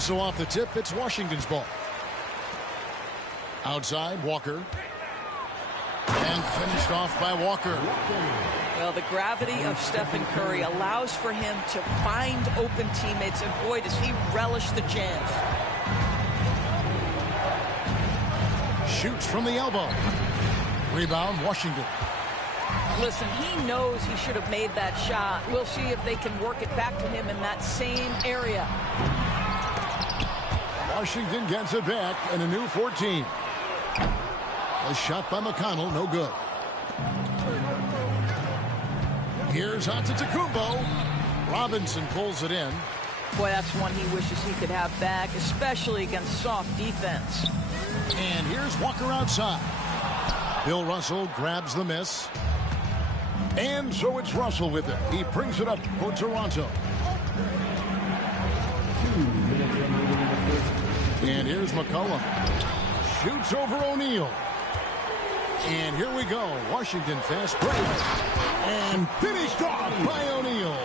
And so off the tip, it's Washington's ball. Outside, Walker. And finished off by Walker. Well, the gravity of Stephen Curry allows for him to find open teammates, and boy, does he relish the chance. Shoots from the elbow. Rebound, Washington. Listen, he knows he should have made that shot. We'll see if they can work it back to him in that same area. Washington gets it back and a new 14. A shot by McConnell, no good. Here's Antetokounmpo. Robinson pulls it in. Boy, that's one he wishes he could have back, especially against soft defense. And here's Walker outside. Bill Russell grabs the miss. And so it's Russell with it. He brings it up for Toronto. And here's McCollum. Shoots over O'Neal. And here we go. Washington fast break. And finished off by O'Neal.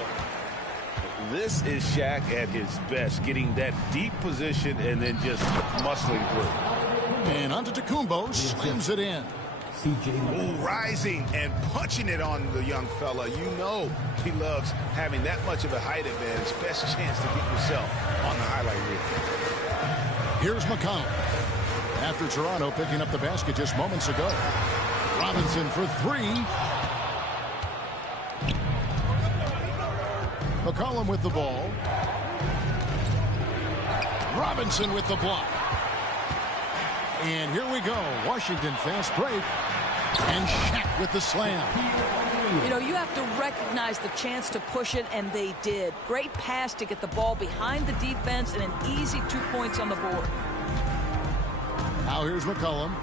This is Shaq at his best, getting that deep position and then just muscling through. And Antetokounmpo slams it in. Ooh, rising and punching it on the young fella. You know he loves having that much of a height advantage. Best chance to get yourself on the highlight reel. Here's McConnell. After Toronto picking up the basket just moments ago. Robinson for three. McCollum with the ball. Robinson with the block. And here we go. Washington fast break. And Shaq with the slam. You know, you have to recognize the chance to push it, and they did. Great pass to get the ball behind the defense and an easy 2 points on the board. Now here's McCollum.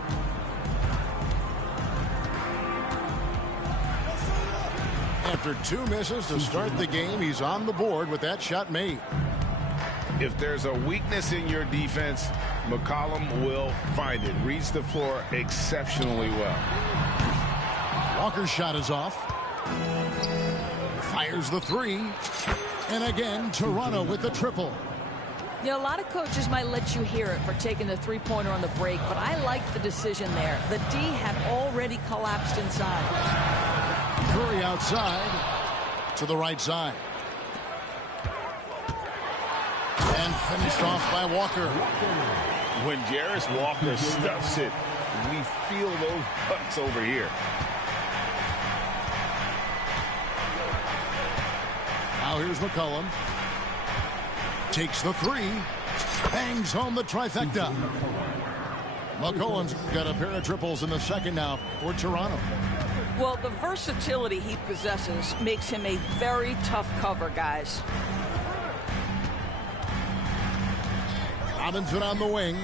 After two misses to start the game, he's on the board with that shot made. If there's a weakness in your defense, McCollum will find it. Reads the floor exceptionally well. Walker's shot is off. Fires the three. And again, Toronto with the triple. You know, a lot of coaches might let you hear it for taking the three-pointer on the break, but I like the decision there. The D had already collapsed inside. Curry outside to the right side. And finished off by Walker. When Jarris Walker stuffs it, we feel those bucks over here. Now here's McCollum. Takes the three. Bangs home the trifecta. McCollum's got a pair of triples in the second now for Toronto. Well, the versatility he possesses makes him a very tough cover, guys. Robinson on the wing.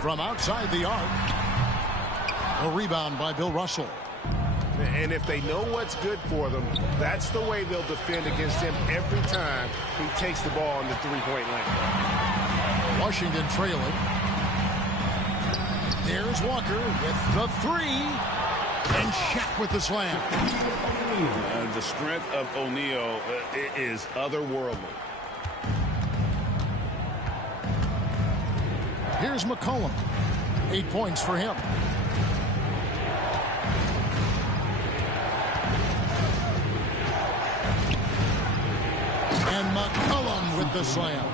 From outside the arc. A rebound by Bill Russell. And if they know what's good for them, that's the way they'll defend against him every time he takes the ball in the three-point lane. Washington trailing. There's Walker with the three. And Shaq with the slam. The strength of O'Neal is otherworldly. Here's McCollum. 8 points for him. And McCollum with the slam.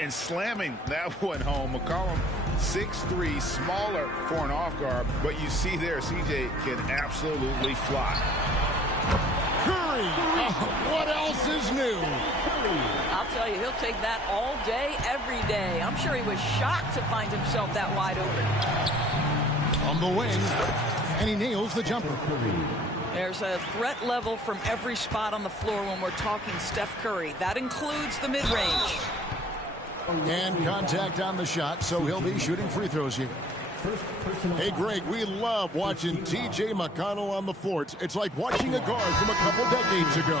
And slamming that one home. McCollum, 6'3", smaller for an off guard, but you see there, CJ can absolutely fly. Curry! What else is new? I'll tell you, he'll take that all day, every day. I'm sure he was shocked to find himself that wide open. On the wing, and he nails the jumper. There's a threat level from every spot on the floor when we're talking Steph Curry. That includes the mid-range. And contact on the shot, so he'll be shooting free throws here. Hey, Greg, we love watching T.J. McConnell on the floor. It's like watching a guard from a couple decades ago.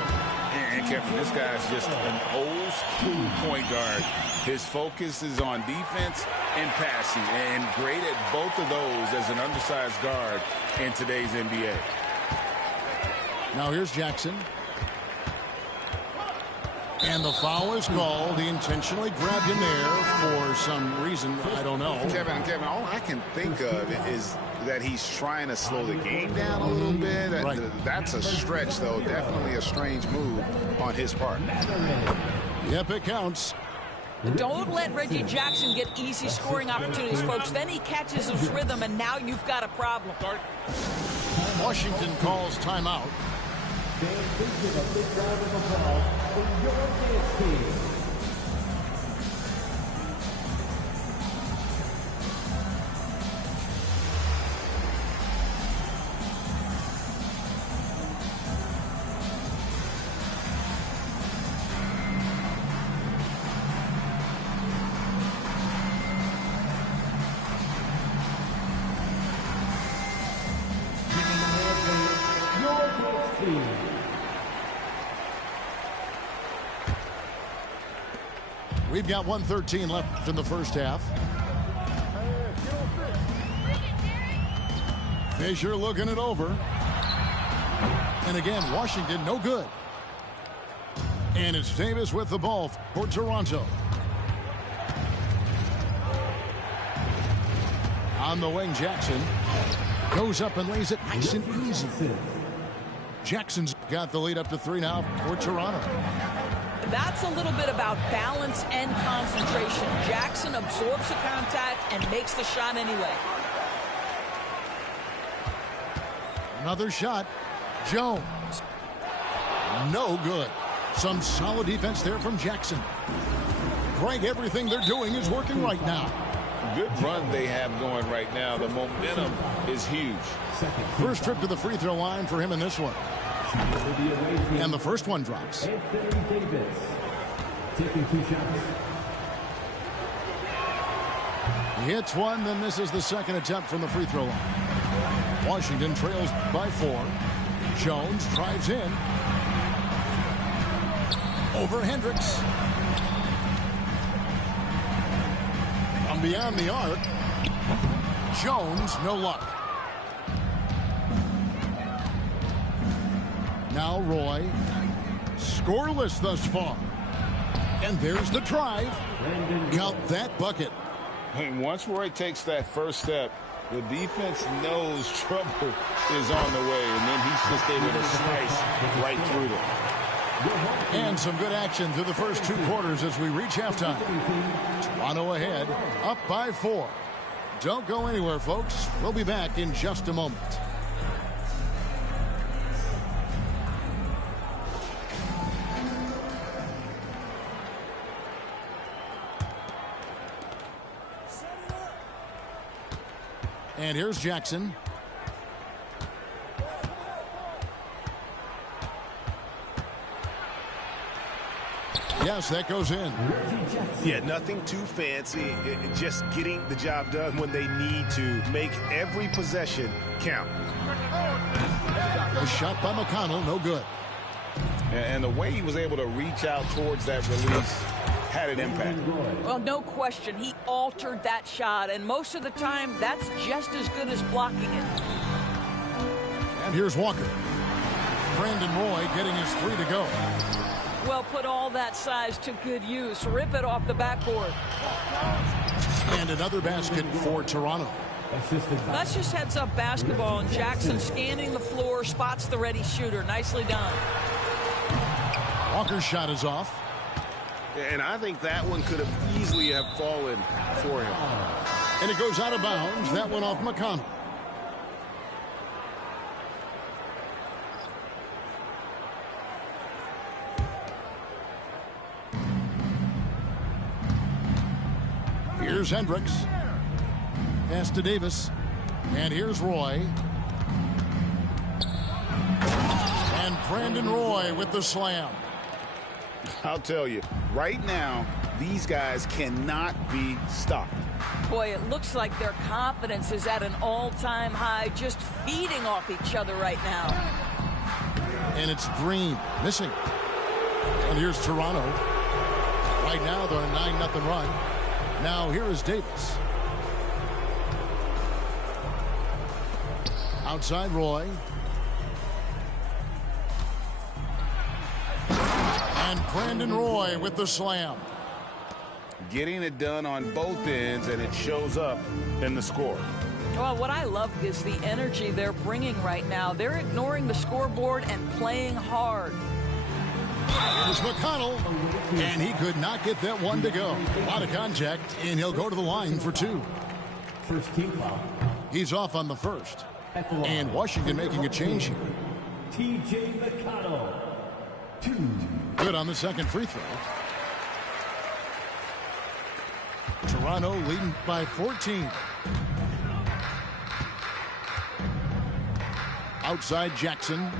And Kevin, this guy's just an old school point guard. His focus is on defense and passing, and great at both of those as an undersized guard in today's NBA. Now here's Jackson. And the foul is called. He intentionally grabbed him there for some reason. I don't know. Kevin, all I can think of is that he's trying to slow the game down a little bit. Right. That's a stretch, though. Definitely a strange move on his part. Yep, it counts. Don't let Reggie Jackson get easy scoring opportunities, folks. Then he catches his rhythm, and now you've got a problem. Washington calls timeout. Please give a big round of applause for your dance team. We've got 1:13 left in the first half. Fisher looking it over. And again, Washington no good. And it's Davis with the ball for Toronto. On the wing, Jackson goes up and lays it nice and easy. Jackson's got the lead up to 3 now for Toronto. That's a little bit about balance and concentration. Jackson absorbs the contact and makes the shot anyway. Another shot. Jones. No good. Some solid defense there from Jackson. Greg, everything they're doing is working right now. Good run they have going right now. The momentum is huge. First trip to the free throw line for him in this one. And the first one drops. Anthony Davis taking 2 shots. He hits one, then misses the second attempt from the free throw line. Washington trails by 4. Jones drives in. Over Hendricks. From beyond the arc. Jones, no luck. Now Roy. Scoreless thus far. And there's the drive. Count that bucket. And once Roy takes that first step, the defense knows trouble is on the way, and then he's just able to slice right through them. And some good action through the first 2 quarters as we reach halftime. Toronto ahead, up by 4. Don't go anywhere, folks. We'll be back in just a moment. And here's Jackson. Yes, that goes in. Yeah, nothing too fancy. Just getting the job done when they need to. Make every possession count. A shot by McConnell, no good. And the way he was able to reach out towards that release had an impact. Well, no question. He altered that shot, and most of the time, that's just as good as blocking it. And here's Walker. Brandon Roy getting his 3 to go. Well, put all that size to good use. Rip it off the backboard. And another basket for Toronto. That's just heads-up basketball, and Jackson scanning the floor, spots the ready shooter. Nicely done. Walker's shot is off. And I think that one could have easily have fallen for him. And it goes out of bounds. That went off McConnell. Here's Hendricks. Pass to Davis. And here's Roy. And Brandon Roy with the slam. I'll tell you, right now, these guys cannot be stopped. Boy, it looks like their confidence is at an all-time high, just feeding off each other right now. And it's Green missing. And here's Toronto. Right now, they're a 9-0 run. Now here is Davis. Outside Roy. And Brandon Roy with the slam. Getting it done on both ends, and it shows up in the score. Well, what I love is the energy they're bringing right now. They're ignoring the scoreboard and playing hard. Here's McConnell, and he could not get that one to go. A lot of contact, and he'll go to the line for two. First team foul. He's off on the first. And Washington making a change here. T.J. McConnell. 2. Good on the second free throw. Toronto leading by 14. Outside Jackson.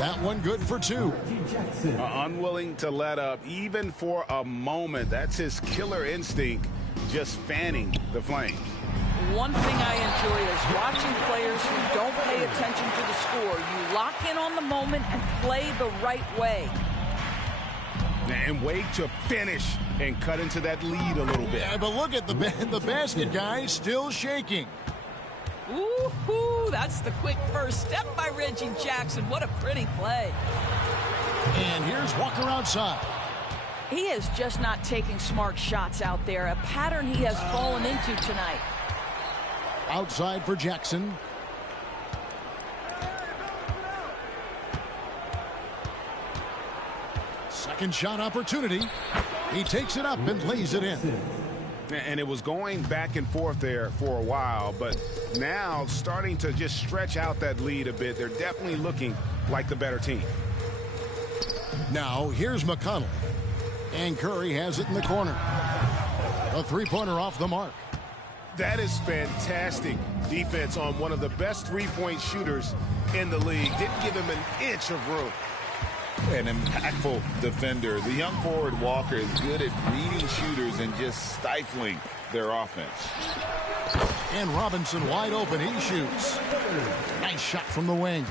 That one good for 2. Unwilling to let up even for a moment. That's his killer instinct, just fanning the flames. One thing I enjoy is watching players who don't pay attention to the score. You lock in on the moment and play the right way. And wait to finish and cut into that lead a little bit. Yeah, but look at the basket, guys, still shaking. Ooh, that's the quick first step by Reggie Jackson. What a pretty play. And here's Walker outside. He is just not taking smart shots out there, a pattern he has fallen into tonight. Outside for Jackson. Second shot opportunity. He takes it up and lays it in. And it was going back and forth there for a while, but now starting to just stretch out that lead a bit. They're definitely looking like the better team. Now here's McConnell. And Curry has it in the corner. A three-pointer off the mark. That is fantastic defense on one of the best three-point shooters in the league. Didn't give him an inch of room. An impactful defender. The young forward Walker is good at reading shooters and just stifling their offense. And Robinson wide open. He shoots. Nice shot from the wing.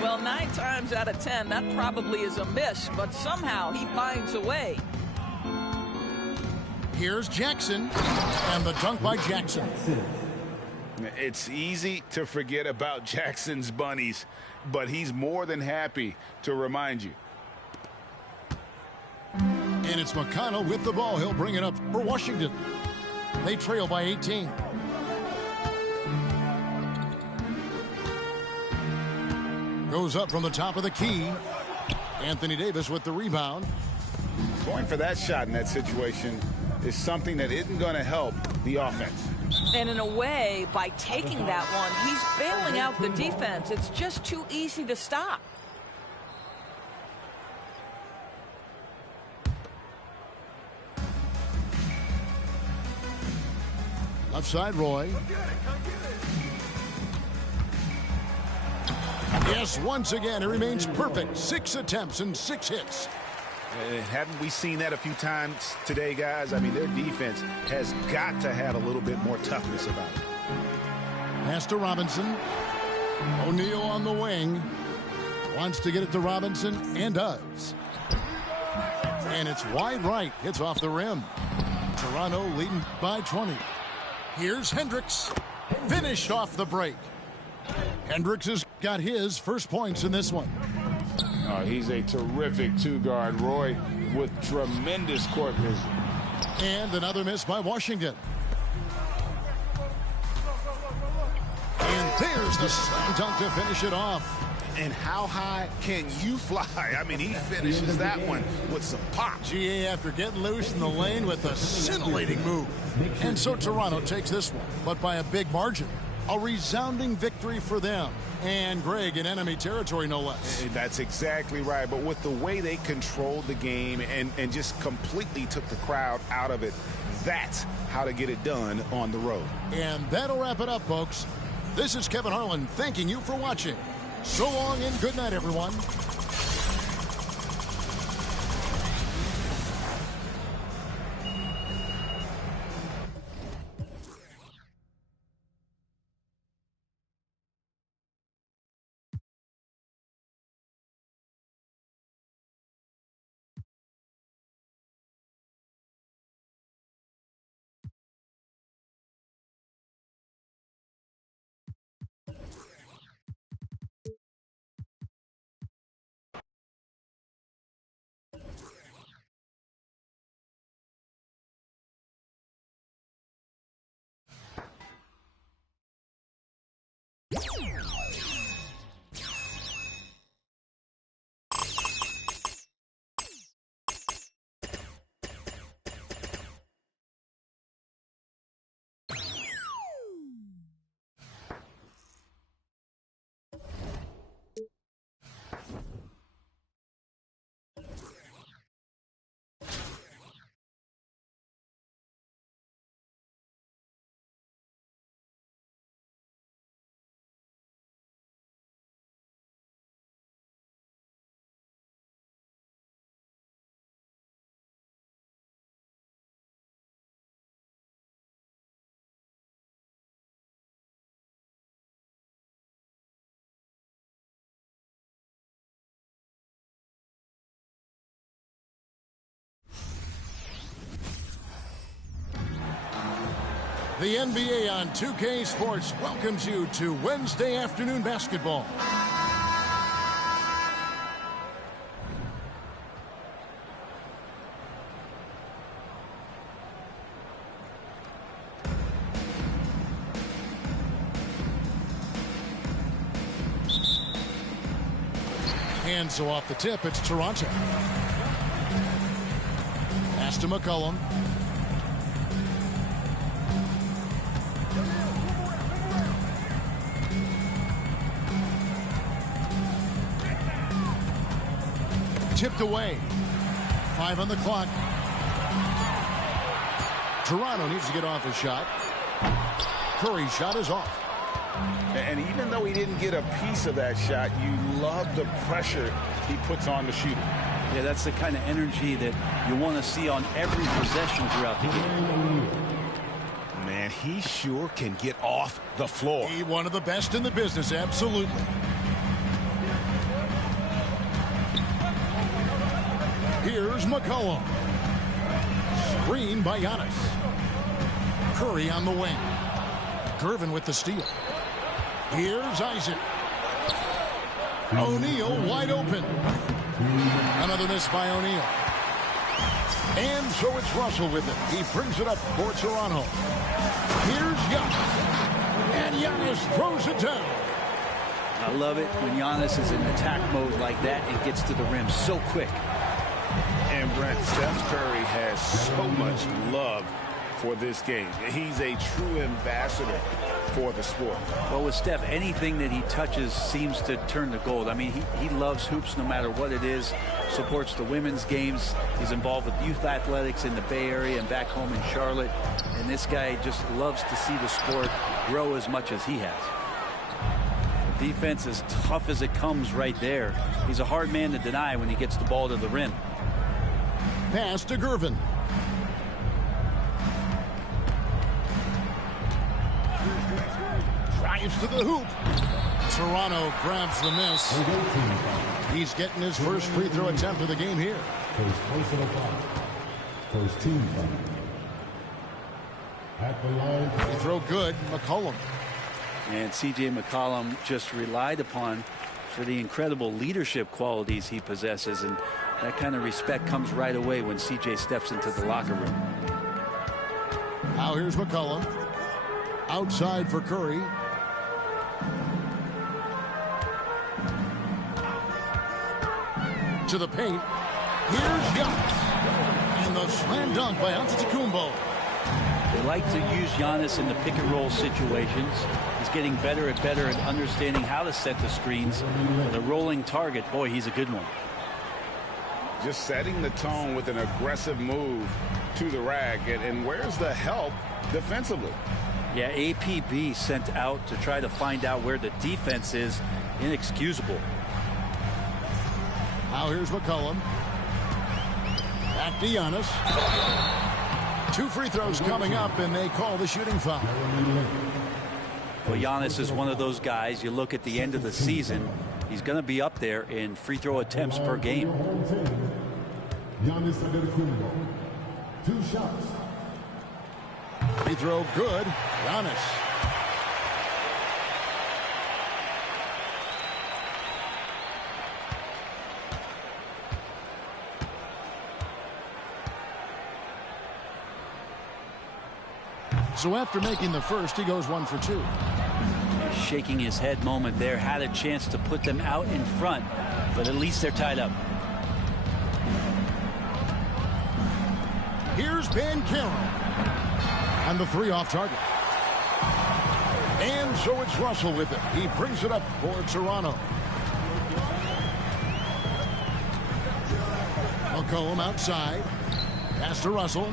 Well, 9 times out of 10, that probably is a miss, but somehow he finds a way. Here's Jackson. And the dunk by Jackson. It's easy to forget about Jackson's bunnies, but he's more than happy to remind you. And it's McConnell with the ball. He'll bring it up for Washington. They trail by 18. Goes up from the top of the key. Anthony Davis with the rebound. Going for that shot in that situation is something that isn't going to help the offense. And in a way, by taking that one, he's bailing out the defense. It's just too easy to stop. Left side, Roy. Yes, once again, it remains perfect. 6 attempts and 6 hits. Haven't we seen that a few times today, guys? I mean, their defense has got to have a little bit more toughness about it. Pass to Robinson. O'Neal on the wing. Wants to get it to Robinson and does. And it's wide right. Hits off the rim. Toronto leading by 20. Here's Hendricks. Finished off the break. Hendricks has got his first points in this one. He's a terrific two-guard. Roy with tremendous court vision. And another miss by Washington. And there's the slam dunk to finish it off. And how high can you fly? I mean, he finishes that one with some pop. GA after getting loose in the lane with a scintillating move. And so Toronto takes this one, but by a big margin. A resounding victory for them. And Greg in enemy territory, no less. That's exactly right. But with the way they controlled the game and just completely took the crowd out of it, that's how to get it done on the road. And that'll wrap it up, folks. This is Kevin Harlan thanking you for watching. So long and good night, everyone. The NBA on 2K Sports welcomes you to Wednesday afternoon basketball. And so off the tip, it's Toronto. Pass to McCollum. Tipped away. 5 on the clock. Toronto needs to get off a shot. Curry's shot is off. And even though he didn't get a piece of that shot, you love the pressure he puts on the shooter. Yeah, that's the kind of energy that you want to see on every possession throughout the game. Man, he sure can get off the floor. He one of the best in the business, absolutely. Here's McCollum. Screen by Giannis. Curry on the wing. Gervin with the steal. Here's Isaac. O'Neal wide open. Another miss by O'Neal. And so it's Russell with it. He brings it up for Toronto. Here's Giannis. And Giannis throws it down. I love it when Giannis is in attack mode like that and gets to the rim so quick. And Brent, Steph Curry has so much love for this game. He's a true ambassador for the sport. Well, with Steph, anything that he touches seems to turn to gold. I mean, he loves hoops no matter what it is, supports the women's games. He's involved with youth athletics in the Bay Area and back home in Charlotte. And this guy just loves to see the sport grow as much as he has. Defense as tough as it comes right there. He's a hard man to deny when he gets the ball to the rim. Pass to Gervin. Drives to the hoop. Toronto grabs the miss. He's getting his first free throw attempt of the game here. First personal foul. First team foul. At the line. Free throw good. McCollum. And C.J. McCollum just relied upon for the incredible leadership qualities he possesses, and that kind of respect comes right away when C.J. steps into the locker room. Now here's McCollum. Outside for Curry. To the paint. Here's Giannis. And the slam dunk by Antetokounmpo. They like to use Giannis in the pick and roll situations. He's getting better and better at understanding how to set the screens. With a rolling target, boy, he's a good one. Just setting the tone with an aggressive move to the rack. And where's the help defensively? Yeah, APB sent out to try to find out where the defense is. Inexcusable. Now here's McCollum. Back to Giannis. 2 free throws coming up, and they call the shooting foul. Well, Giannis is one of those guys, you look at the end of the season, he's going to be up there in free throw attempts per game. Giannis Antetokounmpo. 2 shots. Free throw good. Giannis. So after making the first, he goes 1 for 2. Shaking his head moment there, had a chance to put them out in front, but at least they're tied up. Here's Banchero. And the 3 off target. And so it's Russell with it. He brings it up for Toronto. McCollum outside. Pass to Russell.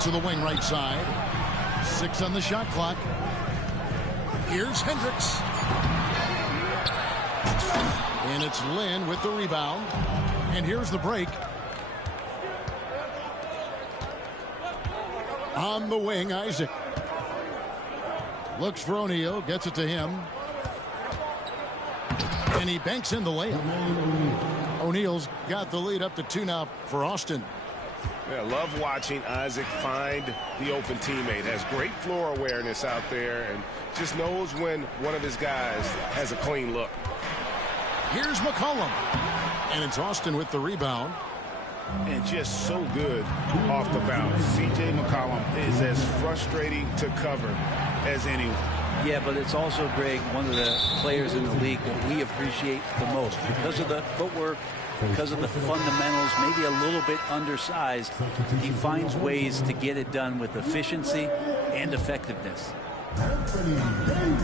To the wing right side. 6 on the shot clock. Here's Hendricks. And it's Lynn with the rebound. And here's the break. On the wing, Isaac. Looks for O'Neal. Gets it to him. And he banks in the layup. O'Neal's got the lead up to 2 now for Austin. Yeah, love watching Isaac find the open teammate. Has great floor awareness out there and just knows when one of his guys has a clean look. Here's McCollum. And it's Austin with the rebound. And just so good off the bounce. C.J. McCollum is as frustrating to cover as anyone. Yeah, but it's also, Greg, one of the players in the league that we appreciate the most because of the footwork, because of the fundamentals, maybe a little bit undersized. He finds ways to get it done with efficiency and effectiveness.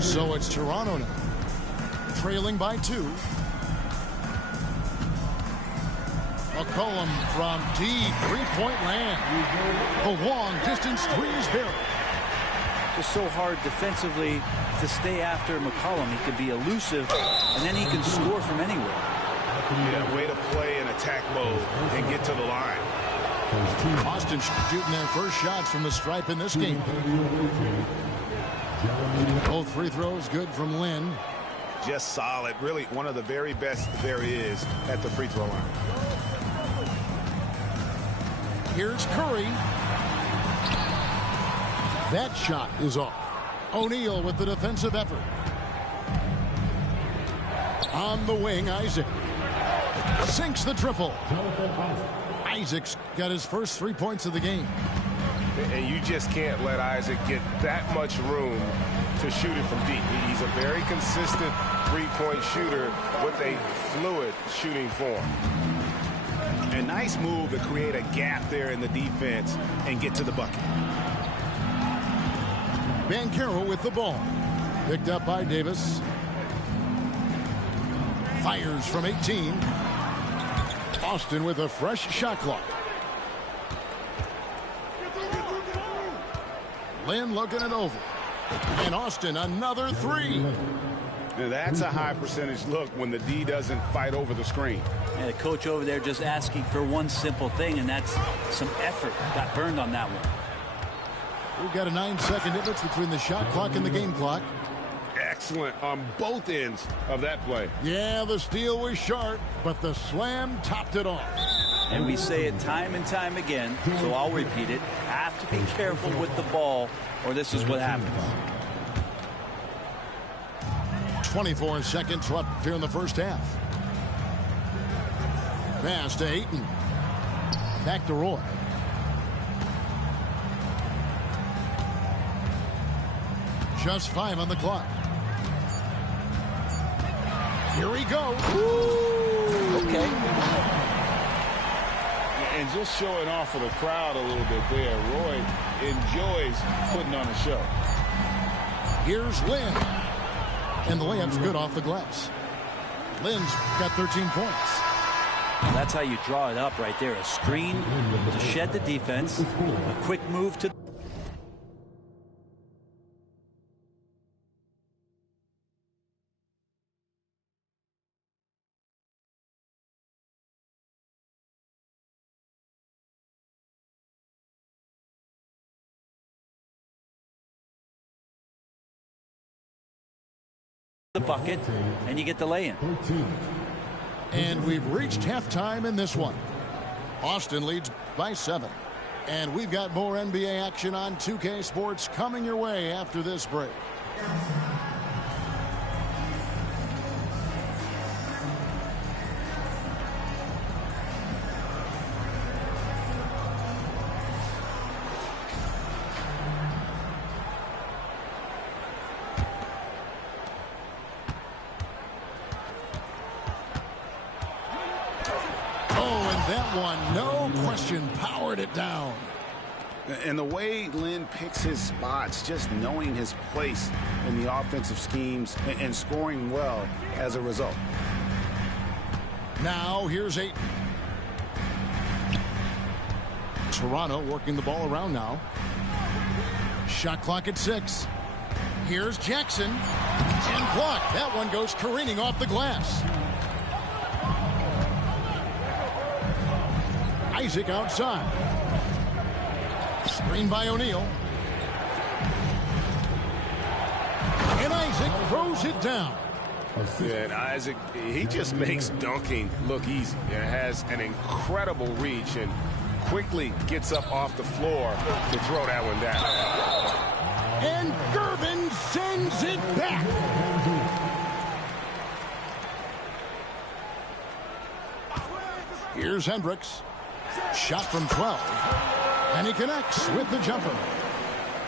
So it's Toronto now, trailing by 2. McCollum from deep, three-point land. The long-distance three is buried. Just so hard defensively to stay after McCollum. He can be elusive, and then he can score from anywhere. Yeah, way to play in attack mode and get to the line. Austin shooting their first shots from the stripe in this game. Both free throws good from Lynn. Just solid. Really one of the very best there is at the free throw line. Here's Curry. That shot is off. O'Neal with the defensive effort. On the wing, Isaac. Sinks the triple. Isaac's got his first 3 points of the game. And you just can't let Isaac get that much room to shoot it from deep. He's a very consistent three-point shooter with a fluid shooting form. A nice move to create a gap there in the defense and get to the bucket. Banchero with the ball. Picked up by Davis. Fires from 18. Austin with a fresh shot clock. Lynn looking it over. And Austin another three. Now that's a high percentage look when the D doesn't fight over the screen. And the coach over there just asking for one simple thing, and that's some effort. Got burned on that one. We've got a 9-second difference between the shot clock and the game clock. Excellent on both ends of that play. Yeah, the steal was sharp, but the slam topped it off. And we say it time and time again, so I'll repeat it. Have to be careful with the ball, or this is what happens. 24 seconds left here in the first half. Pass to Ayton. Back to Roy. Just 5 on the clock. Here we go. Ooh, okay. And just showing off for the crowd a little bit there. Roy enjoys putting on a show. Here's Lynn. And the layup's good off the glass. Lynn's got 13 points. That's how you draw it up right there. A screen to shed the defense. A quick move to the bucket, and you get the lay-in. And we've reached halftime in this one. Austin leads by 7. And we've got more NBA action on 2K Sports coming your way after this break. No question, powered it down. And the way Lynn picks his spots, just knowing his place in the offensive schemes and scoring well as a result. Now here's Ayton. Toronto working the ball around now. Shot clock at 6. Here's Jackson. And blocked. That one goes careening off the glass. Isaac outside. Screen by O'Neal. And Isaac throws it down. Yeah, and Isaac, he just makes dunking look easy. It has an incredible reach and quickly gets up off the floor to throw that one down. And Gervin sends it back. Here's Hendricks. Shot from 12. And he connects with the jumper.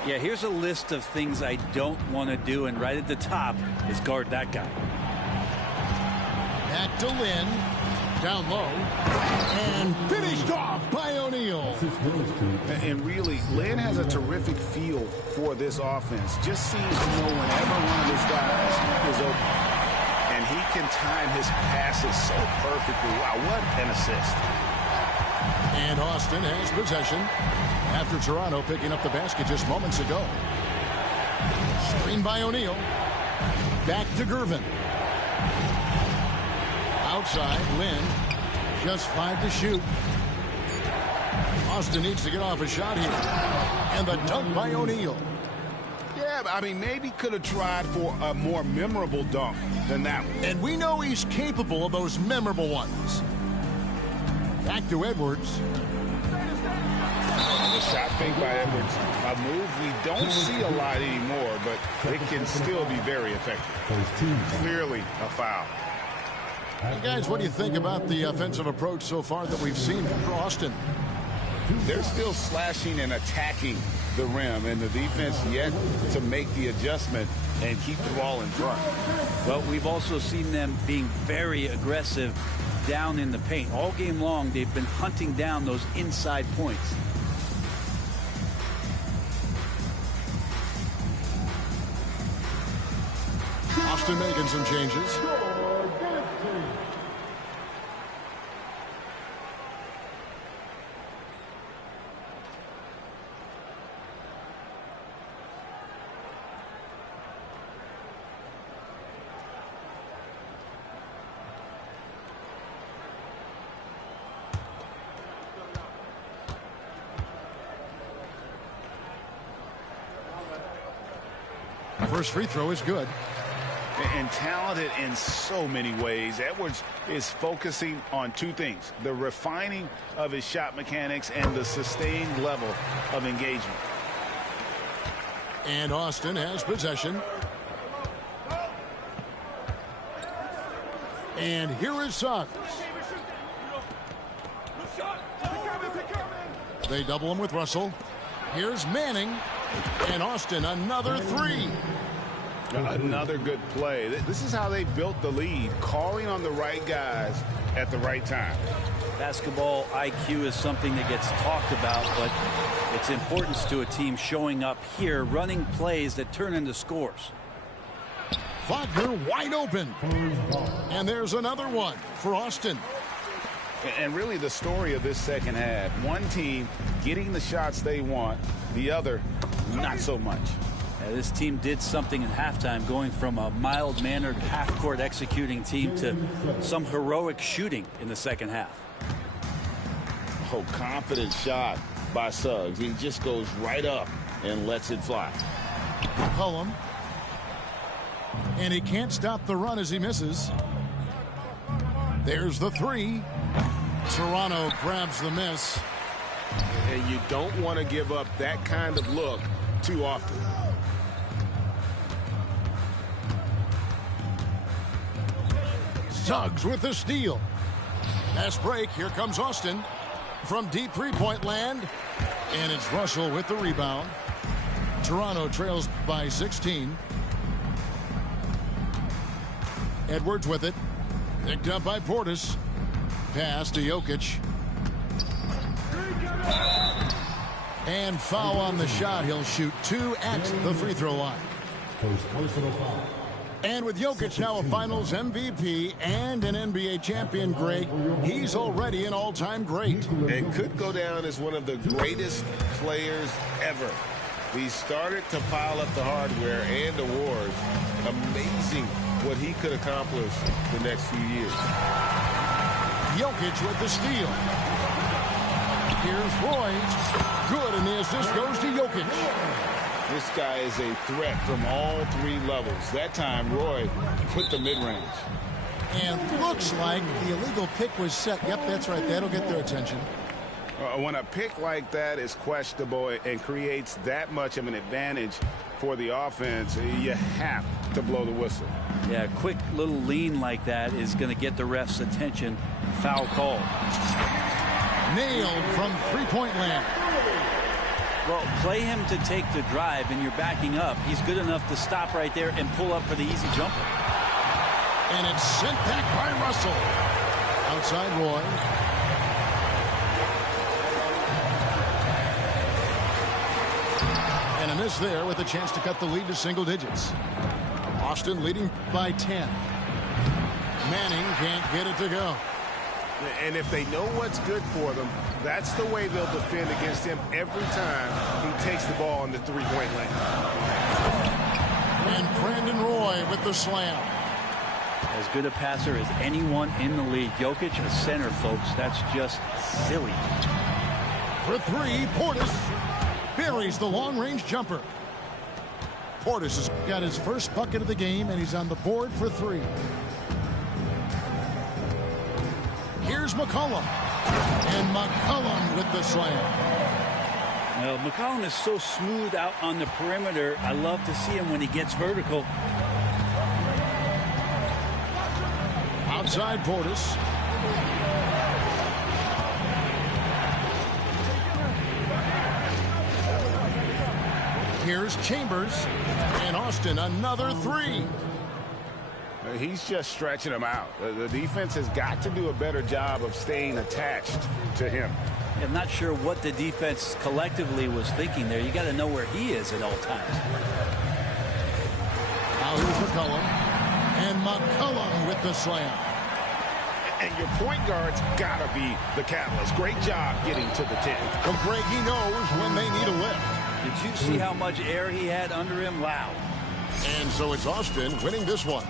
Yeah, here's a list of things I don't want to do, and right at the top is guard that guy. Back to Lynn. Down low. And finished off by O'Neal. And really, Lynn has a terrific feel for this offense. Just seems to know whenever one of his guys is open. And he can time his passes so perfectly. Wow, what an assist. And Austin has possession after Toronto picking up the basket just moments ago. Screen by O'Neal. Back to Gervin. Outside, Lynn. Just 5 to shoot. Austin needs to get off a shot here. And the dunk by O'Neal. Yeah, I mean, maybe could have tried for a more memorable dunk than that one. And we know he's capable of those memorable ones. Back to Edwards. The shot fake by Edwards, a move we don't see a lot anymore, but it can still be very effective. Clearly a foul. And guys, what do you think about the offensive approach so far that we've seen for Austin? They're still slashing and attacking the rim, and the defense yet to make the adjustment and keep the ball in front. Well, we've also seen them being very aggressive down in the paint. All game long, they've been hunting down those inside points. Austin making some changes. First free throw is good. And talented in so many ways. Edwards is focusing on two things: the refining of his shot mechanics and the sustained level of engagement. And Austin has possession. And here is Suggs. They double him with Russell. Here's Manning. And Austin, another three. Another good play. This is how they built the lead, calling on the right guys at the right time. Basketball IQ is something that gets talked about, but its importance to a team showing up here, running plays that turn into scores. Wagner wide open. And there's another one for Austin. And really the story of this second half, one team getting the shots they want, the other not so much. This team did something in halftime, going from a mild-mannered half-court executing team to some heroic shooting in the second half. Oh, confident shot by Suggs. He just goes right up and lets it fly. Cullum. And he can't stop the run as he misses. There's the three. Toronto grabs the miss. And you don't want to give up that kind of look too often. Suggs with the steal. Pass break. Here comes Austin from deep three-point land. And it's Russell with the rebound. Toronto trails by 16. Edwards with it. Picked up by Portis. Pass to Jokic. And foul on the shot. He'll shoot 2 at the free throw line. And with Jokic now a Finals MVP and an NBA champion, Greg, he's already an all-time great. And could go down as one of the greatest players ever. He started to pile up the hardware and awards. Amazing what he could accomplish the next few years. Jokic with the steal. Here's Roy. Good, and the assist goes to Jokic. This guy is a threat from all three levels. That time, Roy put the mid-range. And looks like the illegal pick was set. Yep, that's right. That'll get their attention. When a pick like that is questionable and creates that much of an advantage for the offense, you have to blow the whistle. Yeah, a quick little lean like that is going to get the ref's attention. Foul call. Nailed from three-point land. Well, play him to take the drive, and you're backing up. He's good enough to stop right there and pull up for the easy jumper. And it's sent back by Russell. Outside Roy. And a miss there with a chance to cut the lead to single digits. Austin leading by 10. Manning can't get it to go. And if they know what's good for them, that's the way they'll defend against him every time he takes the ball in the three-point lane. And Brandon Roy with the slam. As good a passer as anyone in the league. Jokic, a center, folks. That's just silly. For three, Portis buries the long-range jumper. Portis has got his first bucket of the game, and he's on the board for three. Here's McCollum. And McCollum with the slam. Well, McCollum is so smooth out on the perimeter. I love to see him when he gets vertical. Outside Portis. Here's Chambers. And Austin, another three. He's just stretching him out. The defense has got to do a better job of staying attached to him. I'm not sure what the defense collectively was thinking there. You got to know where he is at all times. Now here's McCollum. And McCollum with the slam. And your point guard's got to be the catalyst. Great job getting to the 10. Well, Greg, he knows when they need a lift. Did you see how much air he had under him? Wow. And so it's Austin winning this one.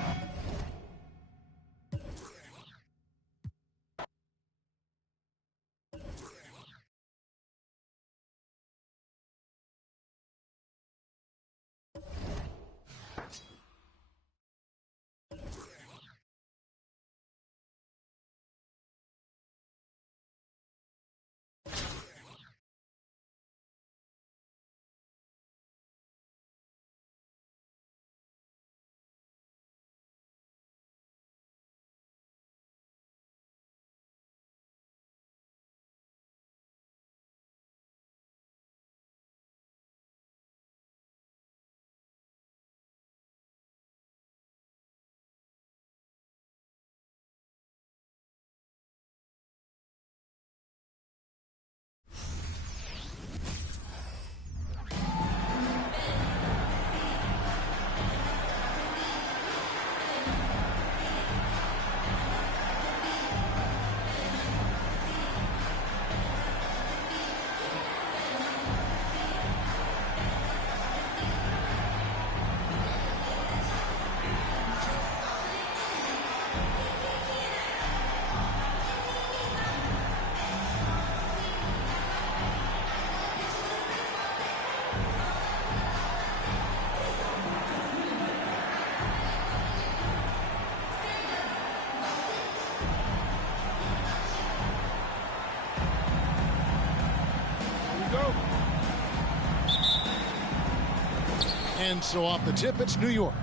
And so off the tip, it's New York.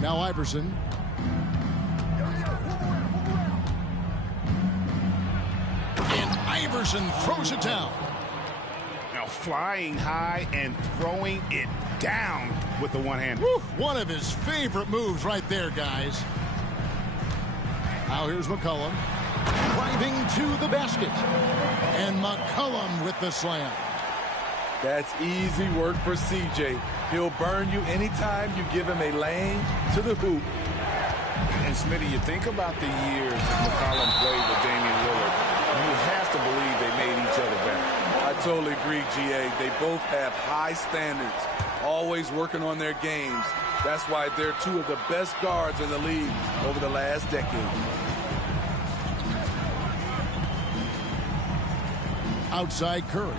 Now Iverson. And Iverson throws it down. Now flying high and throwing it down with the one hand. One of his favorite moves right there, guys. Now here's McCollum. Driving to the basket. And McCollum with the slam. That's easy work for CJ. He'll burn you anytime you give him a lane to the hoop. And Smitty, you think about the years McCollum played with Damian Lillard, you have to believe they made each other better. I totally agree, GA. They both have high standards, always working on their games. That's why they're two of the best guards in the league over the last decade. Outside Curry.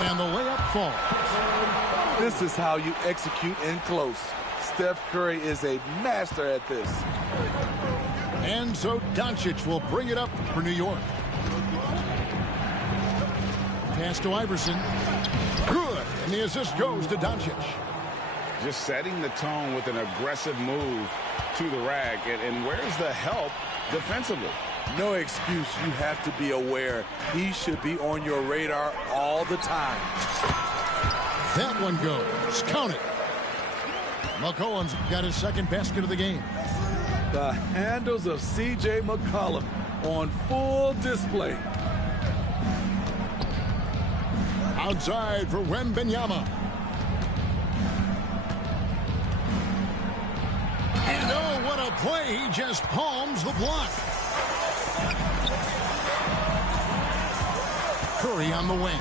And the layup falls. This is how you execute in close. Steph Curry is a master at this. And so Doncic will bring it up for New York. Pass to Iverson. Good. And the assist goes to Doncic. Just setting the tone with an aggressive move to the rack. And where's the help defensively? No excuse. You have to be aware. He should be on your radar all the time. That one goes. Count it. McCollum's got his second basket of the game. The handles of C.J. McCollum on full display. Outside for Wembanyama. And oh, what a play. He just palms the block. Curry on the wing.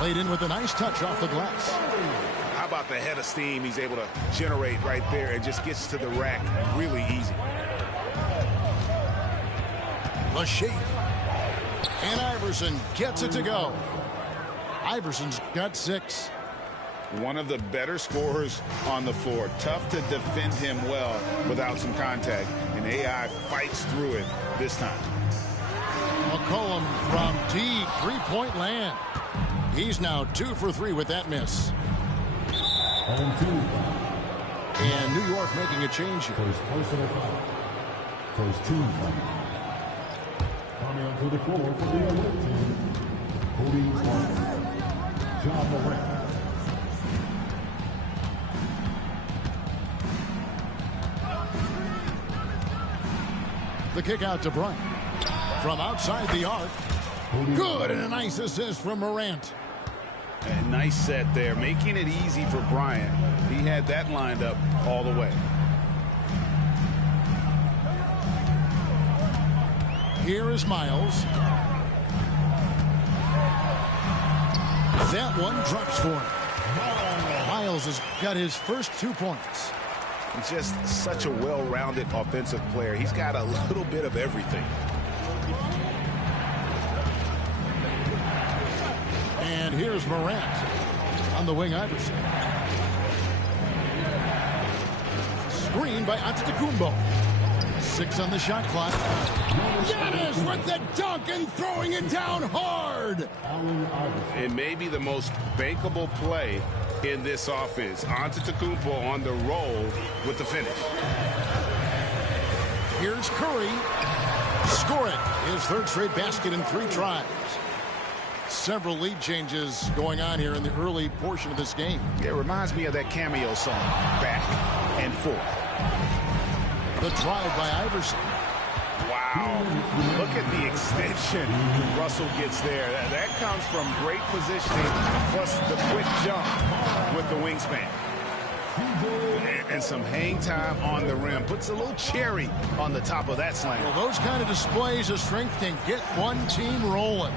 Laid in with a nice touch off the glass. How about the head of steam he's able to generate right there and just gets to the rack really easy. LaShape. And Iverson gets it to go. Iverson's got 6. One of the better scorers on the floor. Tough to defend him well without some contact. And AI fights through it this time. McCollum from deep three-point land. He's now 2 for 3 with that miss. And New York making a change here. First personal foul. First team foul. Coming onto the floor for the away team. Holding John Morant. The kick out to Bryant. From outside the arc. Good, and a nice assist from Morant. And nice set there, making it easy for Bryant. He had that lined up all the way. Here is Miles. That one drops for him. Miles has got his first 2 points. Just such a well-rounded offensive player. He's got a little bit of everything. And here's Morant on the wing. Iverson. Screen by Antetokounmpo. 6 on the shot clock. Giannis with the dunk and throwing it down hard. It may be the most bankable play in this offense. Antetokounmpo on the roll with the finish. Here's Curry. Score it. His third straight basket in 3 tries. Several lead changes going on here in the early portion of this game. It reminds me of that cameo song, Back and Forth. The drive by Iverson. Wow. Look at the extension Russell gets there. That comes from great positioning, plus the quick jump with the wingspan. And some hang time on the rim. Puts a little cherry on the top of that slam. Well, those kind of displays of strength can get one team rolling.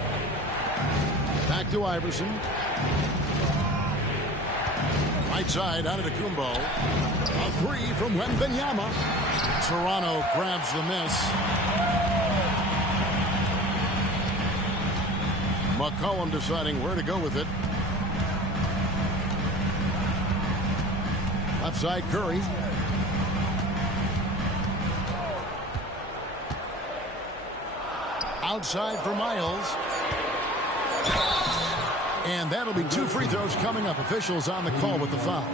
Back to Iverson. Right side, Antetokounmpo. A 3 from Wembanyama. Toronto grabs the miss. McCollum deciding where to go with it. Left side, Curry. Outside for Miles. And that'll be 2 free throws coming up. Officials on the call with the foul.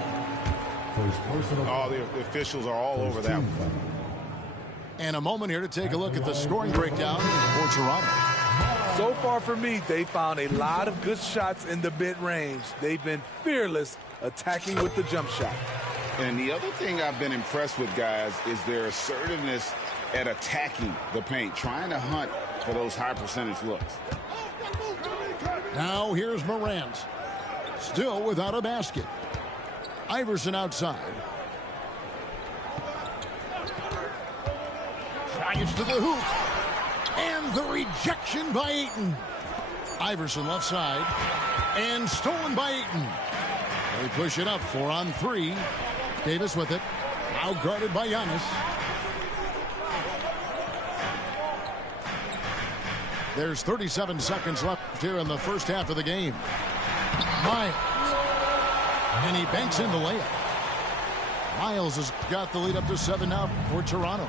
Oh, the officials are all over that one. And a moment here to take a look at the scoring breakdown for Toronto. So far for me, they found a lot of good shots in the mid-range. They've been fearless attacking with the jump shot. And the other thing I've been impressed with, guys, is their assertiveness at attacking the paint, trying to hunt for those high percentage looks. Now here's Morant. Still without a basket. Iverson outside. Drives to the hoop. And the rejection by Ayton. Iverson left side. And stolen by Ayton. They push it up 4 on 3. Davis with it. Now guarded by Giannis. There's 37 seconds left here in the first half of the game. Miles. And he banks in the layup. Miles has got the lead up to 7 now for Toronto.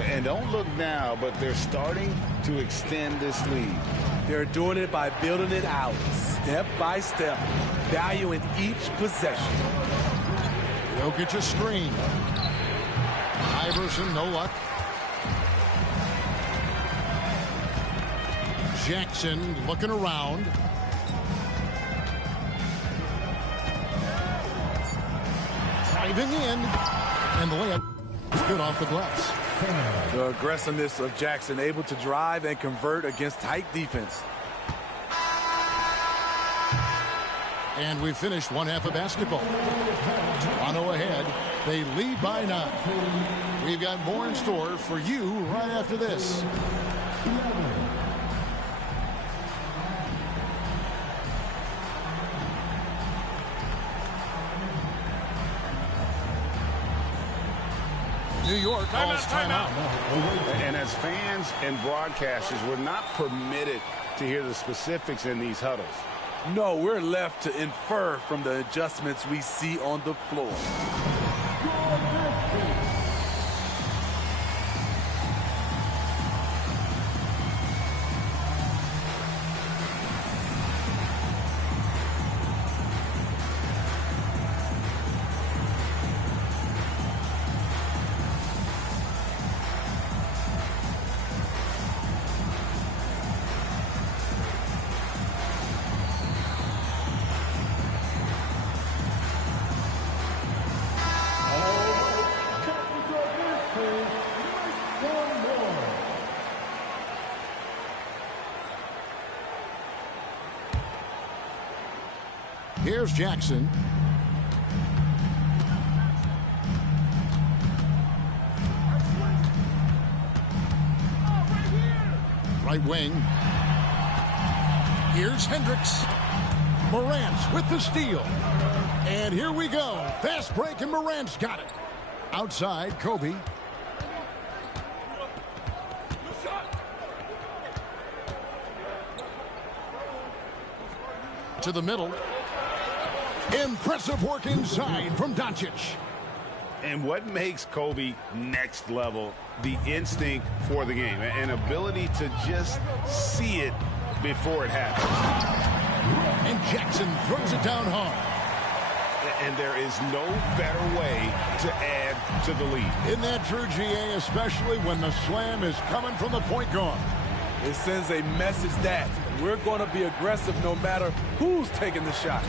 And don't look now, but they're starting to extend this lead. They're doing it by building it out, step by step, valuing each possession. Jokic a screen. Iverson, no luck. Jackson looking around. Driving in. And the layup is good off the glass. The aggressiveness of Jackson, able to drive and convert against tight defense. And we finished one half of basketball. Toronto ahead. They lead by 9. We've got more in store for you right after this. New York calls timeout. And as fans and broadcasters, we're not permitted to hear the specifics in these huddles. No, we're left to infer from the adjustments we see on the floor. Here's Jackson. Right wing. Here's Hendricks. Morant with the steal. And here we go. Fast break, and Morant's got it. Outside, Kobe. To the middle. Impressive work inside from Doncic. And what makes Kobe next level? The instinct for the game. An ability to just see it before it happens. And Jackson throws it down hard. And there is no better way to add to the lead. Isn't that true, GA? Especially when the slam is coming from the point guard. It sends a message that we're going to be aggressive no matter who's taking the shot.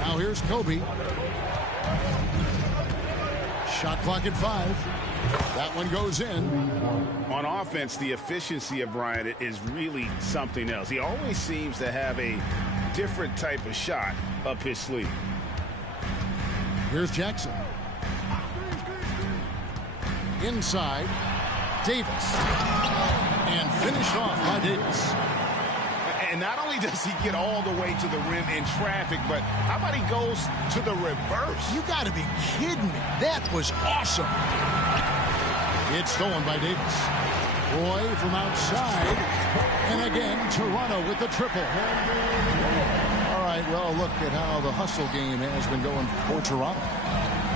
Now here's Kobe. Shot clock at 5. That one goes in. On offense, the efficiency of Bryant is really something else. He always seems to have a different type of shot up his sleeve. Here's Jackson. Inside. Davis. And finished off by Davis. And not only does he get all the way to the rim in traffic, but how about he goes to the reverse? You got to be kidding me. That was awesome. It's stolen by Davis. Roy from outside. And again, Toronto with the triple. All right, well, look at how the hustle game has been going for Toronto.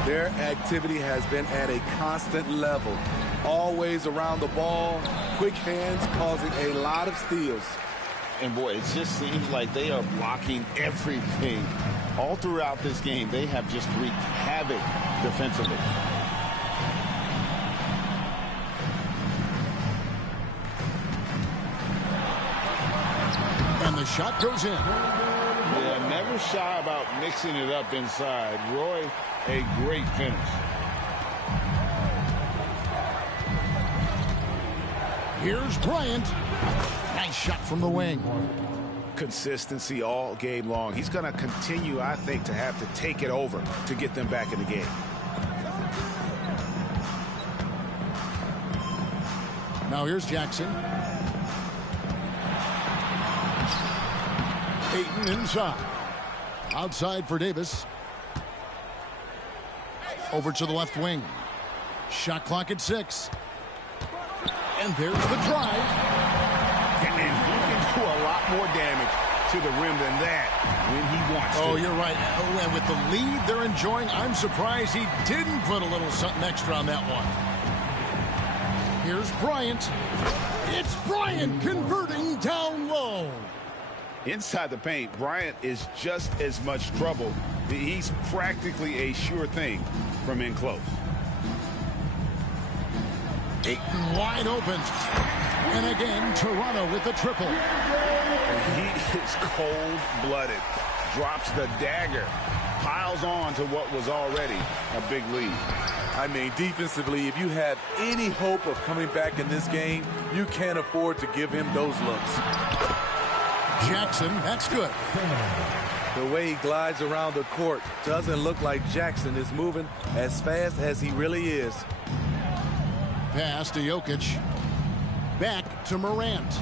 Their activity has been at a constant level. Always around the ball. Quick hands causing a lot of steals. And boy, it just seems like they are blocking everything. All throughout this game, they have just wreaked havoc defensively. And the shot goes in. Yeah, never shy about mixing it up inside. Roy, a great finish. Here's Bryant. Nice shot from the wing. Consistency all game long. He's going to continue, I think, to have to take it over to get them back in the game. Now here's Jackson. Ayton inside. Outside for Davis. Over to the left wing. Shot clock at 6. And there's the drive. And he can do a lot more damage to the rim than that when he wants to. Oh, you're right. Oh, and with the lead they're enjoying, I'm surprised he didn't put a little something extra on that one. Here's Bryant. It's Bryant converting down low. Inside the paint, Bryant is just as much trouble. He's practically a sure thing from in close. Ayton wide open. And again, Toronto with the triple. He is cold-blooded. Drops the dagger. Piles on to what was already a big lead. I mean, defensively, if you have any hope of coming back in this game, you can't afford to give him those looks. Jackson, that's good. The way he glides around the court doesn't look like Jackson is moving as fast as he really is. Pass to Jokic. Back to Morant.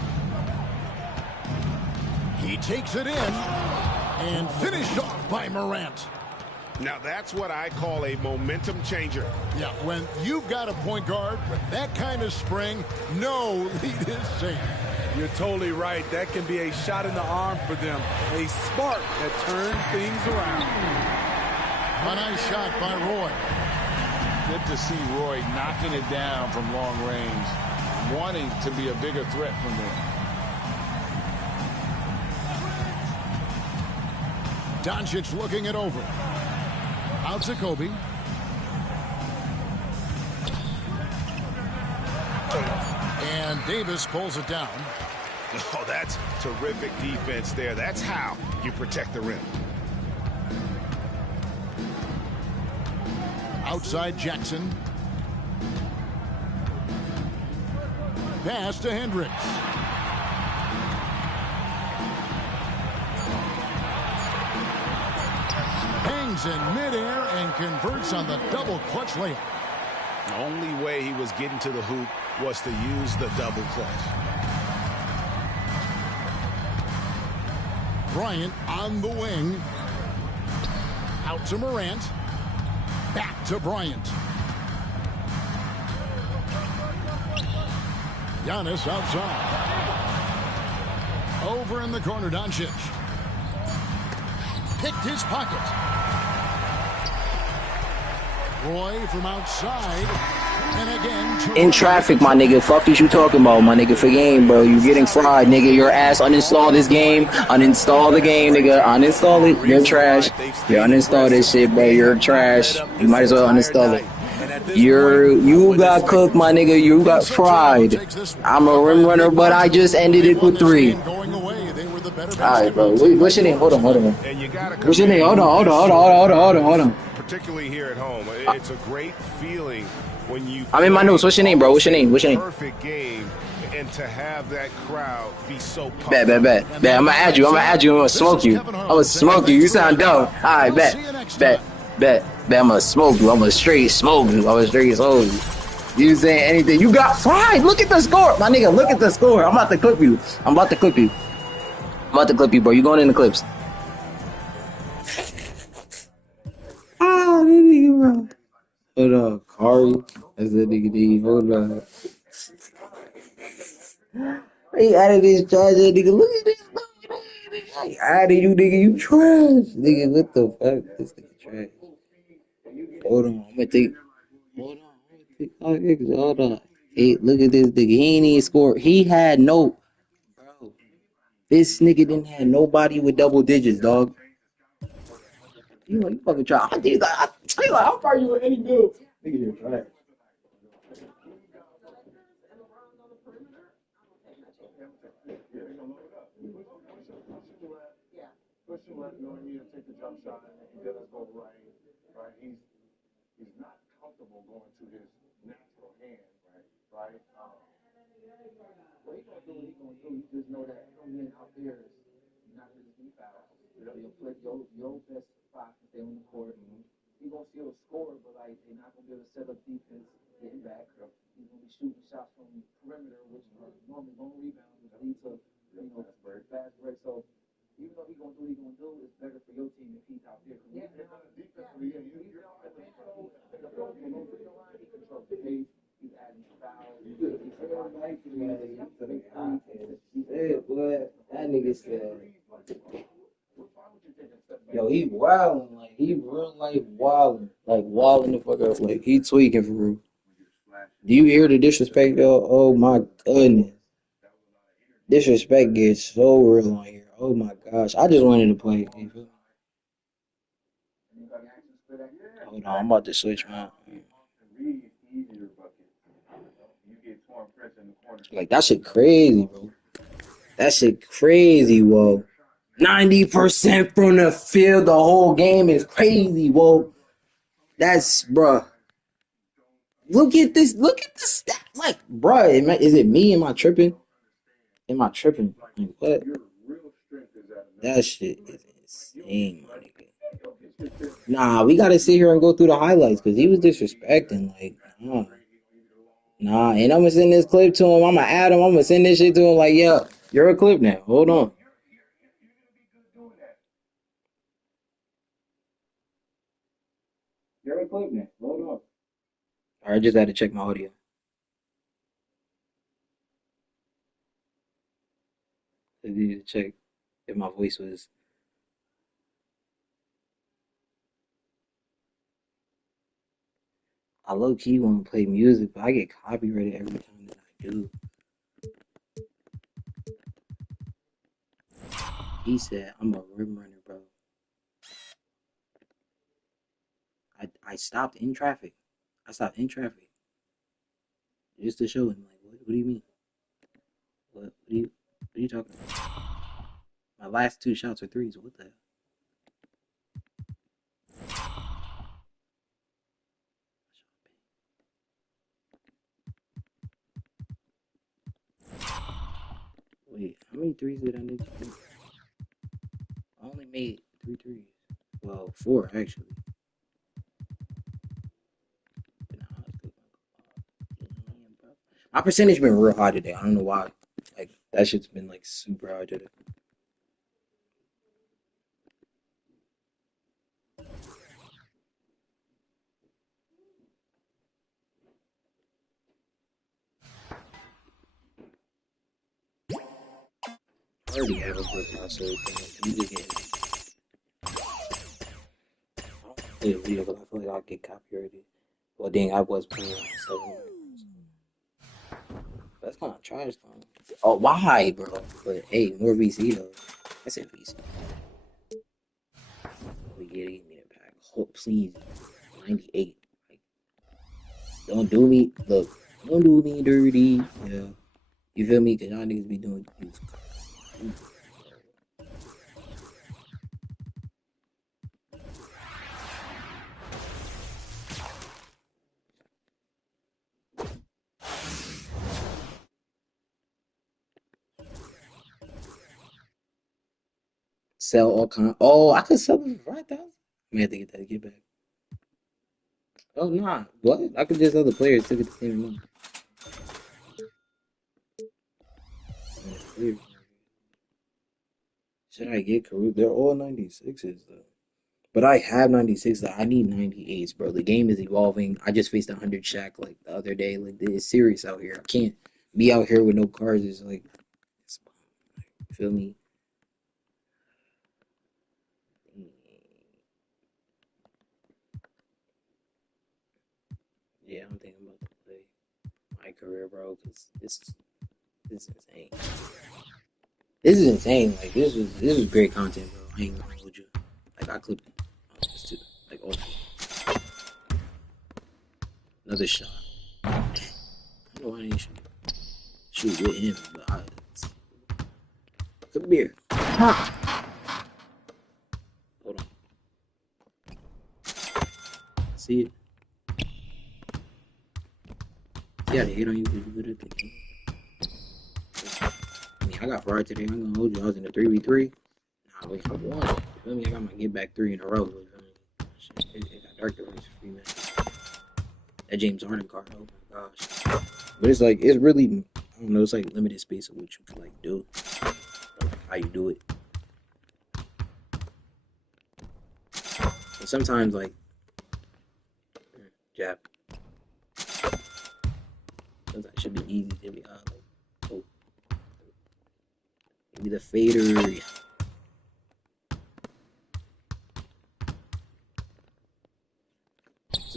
He takes it in and finished off by Morant. Now that's what I call a momentum changer. Yeah, when you've got a point guard with that kind of spring, no lead is safe. You're totally right. That can be a shot in the arm for them. A spark that turns things around. A nice shot by Roy. Good to see Roy knocking it down from long range, wanting to be a bigger threat from there. Doncic looking it over. Out to Kobe. And Davis pulls it down. Oh, that's terrific defense there. That's how you protect the rim. Outside Jackson. Pass to Hendricks. Hangs in midair and converts on the double clutch layup. The only way he was getting to the hoop was to use the double clutch. Bryant on the wing. Out to Morant. Back to Bryant. Giannis outside. Over in the corner, Doncic. Picked his pocket. Roy from outside. And again, in traffic, my nigga. Fuck is you talking about, my nigga? For game, bro. You getting fried, nigga. Your ass uninstall this game. Uninstall the game, nigga. Uninstall it. You're trash. You uninstall this shit, bro. You're trash. You might as well uninstall it. You got cooked, my nigga. You got fried. I'm a rim runner, but I just ended it with 3. Alright, bro. What's your name? Hold on. What's your name? Hold on. Particularly here at home, it's a great feeling when you. I'm in my notes. What's your name, bro? What's your name? Perfect game, and to have that crowd be so. Bet. I'm gonna add you. I'm gonna smoke you. You sound dumb. Alright, bet. I'm gonna smoke you. I'm gonna straight smoke you. You saying anything? You got fried. Look at the score, my nigga. Look at the score. I'm about to clip you. Bro. You going in the clips? Oh, that nigga, bro. Hold on, Kari. That's that nigga D. Hold on. He added this charge, that nigga. Look at this. I added you, nigga. You trash. Nigga, what the fuck? This nigga trash. Hold on. I'm gonna take 5 niggas. Hold on. Hey, look at this nigga. He ain't even scored. He had no. Bro. This nigga didn't have nobody with double digits, dog. You fucking try. I tell you, how far you with any good? Nigga, you're trash. Pushing left, knowing you to take the jump shot, and he does go right. He's not comfortable going to his natural hand, right? What he gonna do? You just know that coming out there is not going to be fouled. You'll play your best spot to stay on the court. He's gonna still score, but like they're not gonna be able to set up defense, getting back. He's gonna be shooting shots from perimeter, which are normally gonna rebound, which lead to fast break. So even though he's gonna do what he's gonna do, it's better for your team if he's out there. Defensively, you're at the control the pace. He's adding fouls. Hey, boy, that nigga said. Yo, he wilding, like he real life wilding, like wilding the fuck up, like he tweaking for real. Do you hear the disrespect, though? Oh my goodness, disrespect gets so real on here. Oh my gosh, I just wanted to play. You feel me? Hold on, I'm about to switch my. Like that shit crazy, bro. That shit crazy, whoa. 90% from the field the whole game is crazy, whoa. That's, bruh. Look at this. Look at the stat. Like, bruh, is it me? Am I tripping? Am I tripping? Like, what? That shit is insane, my nigga. Nah, we gotta sit here and go through the highlights because he was disrespecting. Like, nah. Nah, and I'm gonna send this clip to him. I'm gonna add him. I'm gonna send this shit to him. Like, yeah, you're a clip now. Hold on. You're a clip now. Hold on. All right, I just had to check my audio. I needed to check if my voice was. I low key want to play music, but I get copyrighted every time that I do. He said, I'm a rim runner, bro. I stopped in traffic. I stopped in traffic just to show him, like, what do you mean? What are you talking about? My last 2 shots are threes. What the hell? Wait, how many threes did I need to do? I only made 3 threes. Well, 4 actually. My percentage been real high today. I don't know why. Like that shit's been like super high today. I already have a book house, so we just get. I don't play a video, but I feel like I'll get copyrighted. Well, dang, I was playing 7 minutes. That's kind of trash, though. Oh, why, bro? But hey, more VC though. I said VC. We get it, need a pack. Oh, please, 98. Like, don't do me. Look, don't do me dirty. Yeah, you feel me? Cause y'all niggas be doing. Sell all kind. Oh, I could sell it for 5,000. I may have to get that get back. Oh nah, what? I could just sell the players to get the same amount. Should I get Karuk? They're all 96s though. But I have 96s. I need 98s, bro. The game is evolving. I just faced 100 Shack like the other day. Like it's serious out here. I can't be out here with no cards. It's like, feel me? Yeah, I'm thinking about to play my career, bro. Cause this is insane. This is insane. Like this was great content, bro. I ain't gonna hold you. Like I clipped this too. Like all another shot. I don't know why I didn't shoot with him, but come here. Hold on. See it? Yeah, they hate on you because you good at the game. I mean, I got fried today. I'm gonna hold you. I was in the 3v3. Nah, wait, I won. You feel me? I got my get back 3 in a row. It got dark the race for me. That James Harden card. Oh my gosh. But it's like, it's really, I don't know, it's like limited space of what you can like do. Like, how you do it. And sometimes like, jab. Sometimes it should be easy to be like, oh. Maybe the fader.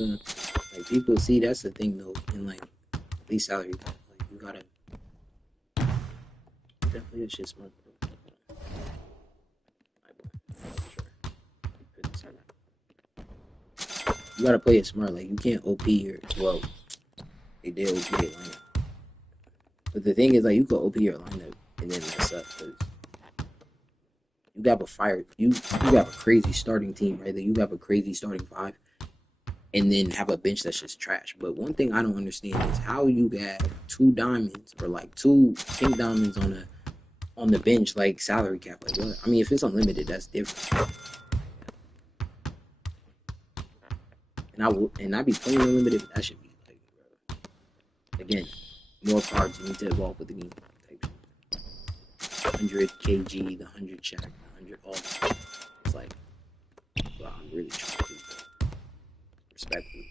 saying? Like people see that's the thing though, in like at least salary cap. Like you gotta definitely that shit smart. You gotta play it smart. Like you can't OP your they did OP their lineup. But the thing is like you could OP your lineup and then mess up because you got you got a crazy starting team, right? That you have a crazy starting five and then have a bench that's just trash. But one thing I don't understand is how you got 2 diamonds or like 2 pink diamonds on the bench like salary cap. Like what? I mean if it's unlimited, that's different. And I be playing unlimited, but that should be like, bro. Again, more cards you need to evolve with the game. Type shit. 100 KG, the 100 Shaq, the 100 all. It's like, well, I'm really trying to do that. Respectfully.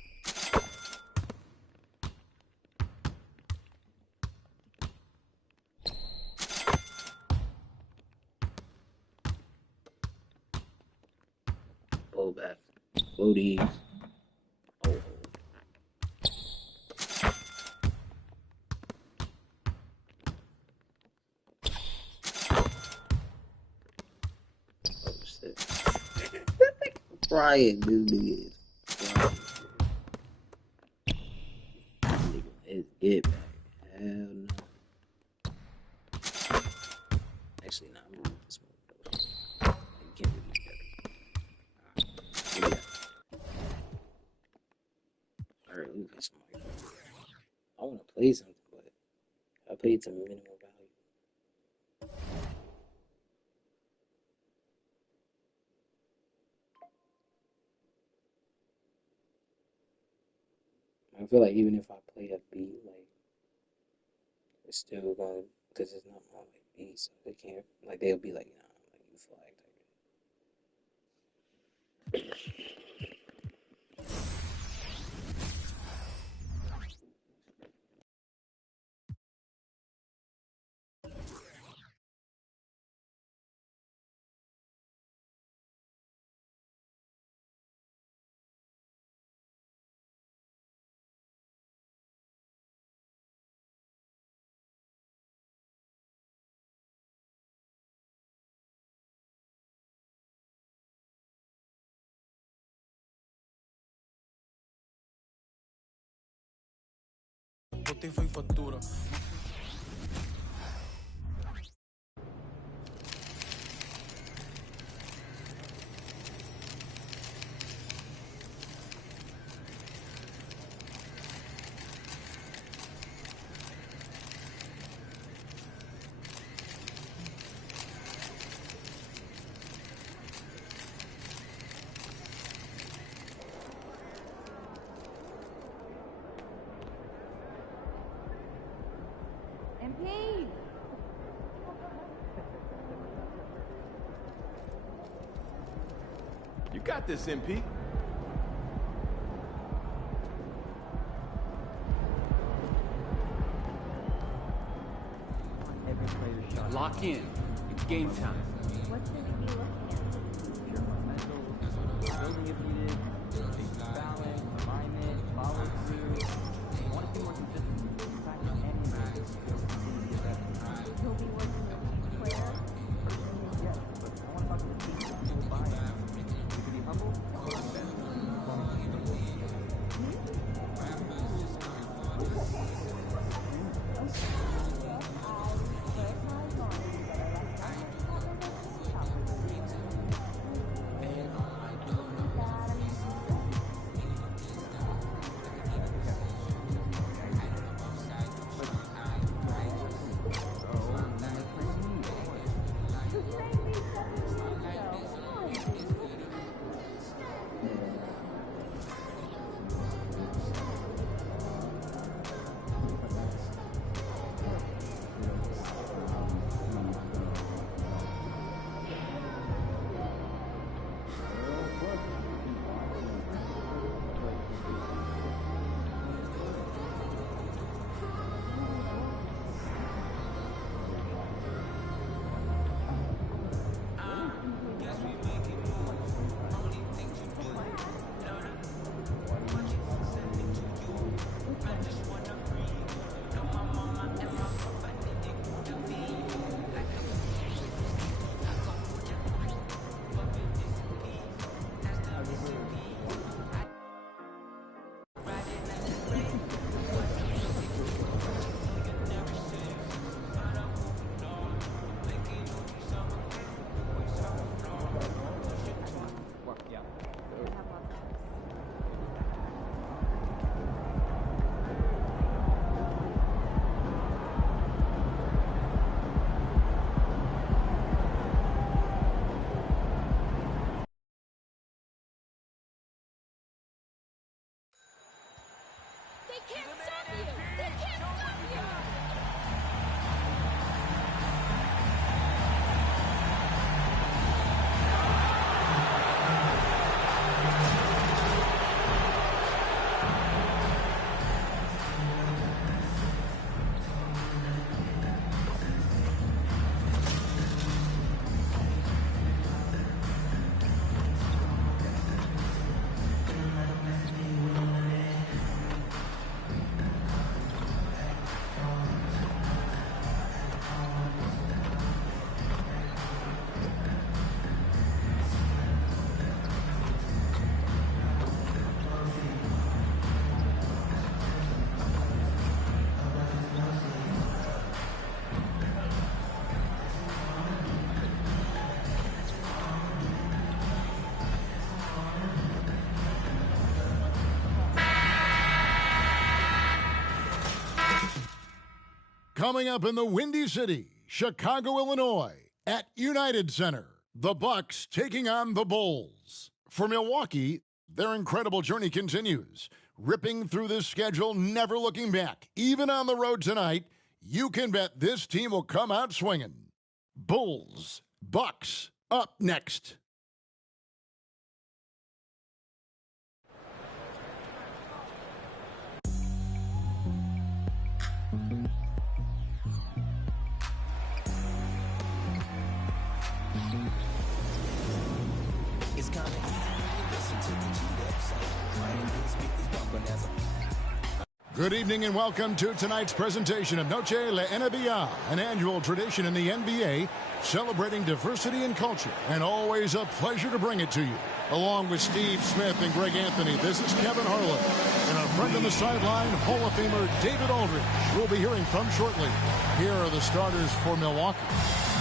Pull back. Floaties. Oh. Oh, shit. Brian, this nigga is Brian. This nigga is get back. Hell no. Actually, nah, I'm gonna move this one. You can't really do that. Alright, alright, let me get somebody. I wanna play something, but I played some minimal value. I feel like even if I play a B, like it's still going because it's not my like B, so they can't like they'll be like, nah, like you flagged. Tempo e fatura. MP! You got this, MP. Lock in. It's game time. What should we be looking at? Your fundamentals, building if needed, balance, alignment, follow through. You want to be more consistent. Practice anything. You'll be working with Claire? Yes, but I want to talk to the team. Who will buy it? You can be humble. can't stop you! They can't stop you! Coming up in the Windy City, Chicago, Illinois, at United Center, the Bucks taking on the Bulls. For Milwaukee, their incredible journey continues, ripping through this schedule, never looking back. Even on the road tonight, you can bet this team will come out swinging. Bulls, Bucks, up next. Good evening and welcome to tonight's presentation of Noche La NBA, an annual tradition in the NBA celebrating diversity and culture, and always a pleasure to bring it to you. Along with Steve Smith and Greg Anthony, this is Kevin Harlan, and our friend on the sideline, Hall of Famer David Aldridge, we'll be hearing from shortly. Here are the starters for Milwaukee.